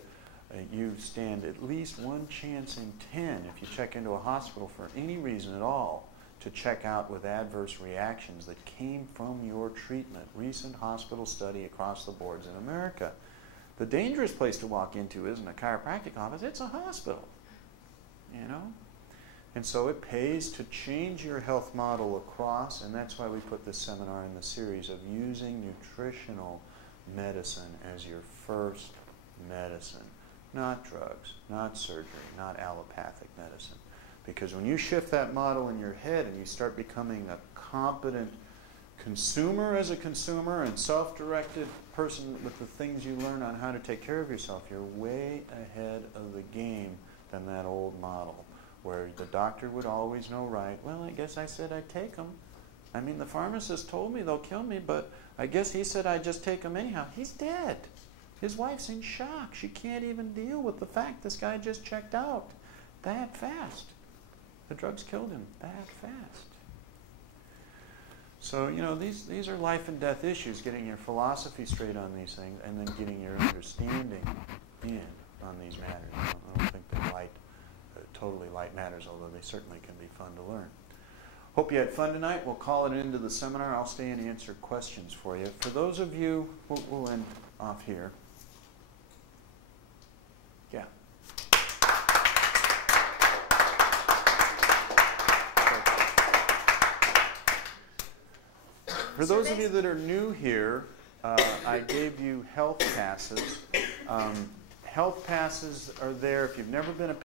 you stand at least one chance in 10 if you check into a hospital for any reason at all to check out with adverse reactions that came from your treatment. Recent hospital study across the boards in America. The dangerous place to walk into isn't a chiropractic office, it's a hospital. You know? And so it pays to change your health model across, and that's why we put this seminar in the series of using nutritional medicine as your first medicine. Not drugs, not surgery, not allopathic medicine. Because when you shift that model in your head and you start becoming a competent consumer as a consumer and self-directed person with the things you learn on how to take care of yourself, you're way ahead of the game than that old model, where the doctor would always know right. Well, I guess I said I'd take them. I mean, the pharmacist told me they'll kill me, but I guess he said I'd just take them anyhow. He's dead. His wife's in shock. She can't even deal with the fact this guy just checked out that fast. The drugs killed him that fast. So, you know, these are life and death issues, getting your philosophy straight on these things and then getting your understanding in on these matters. I don't think they're totally light matters, although they certainly can be fun to learn. Hope you had fun tonight. We'll call it into the seminar. I'll stay and answer questions for you. For those of you, we'll end off here. Yeah. For those of you that are new here, I gave you health passes. Health passes are there if you've never been a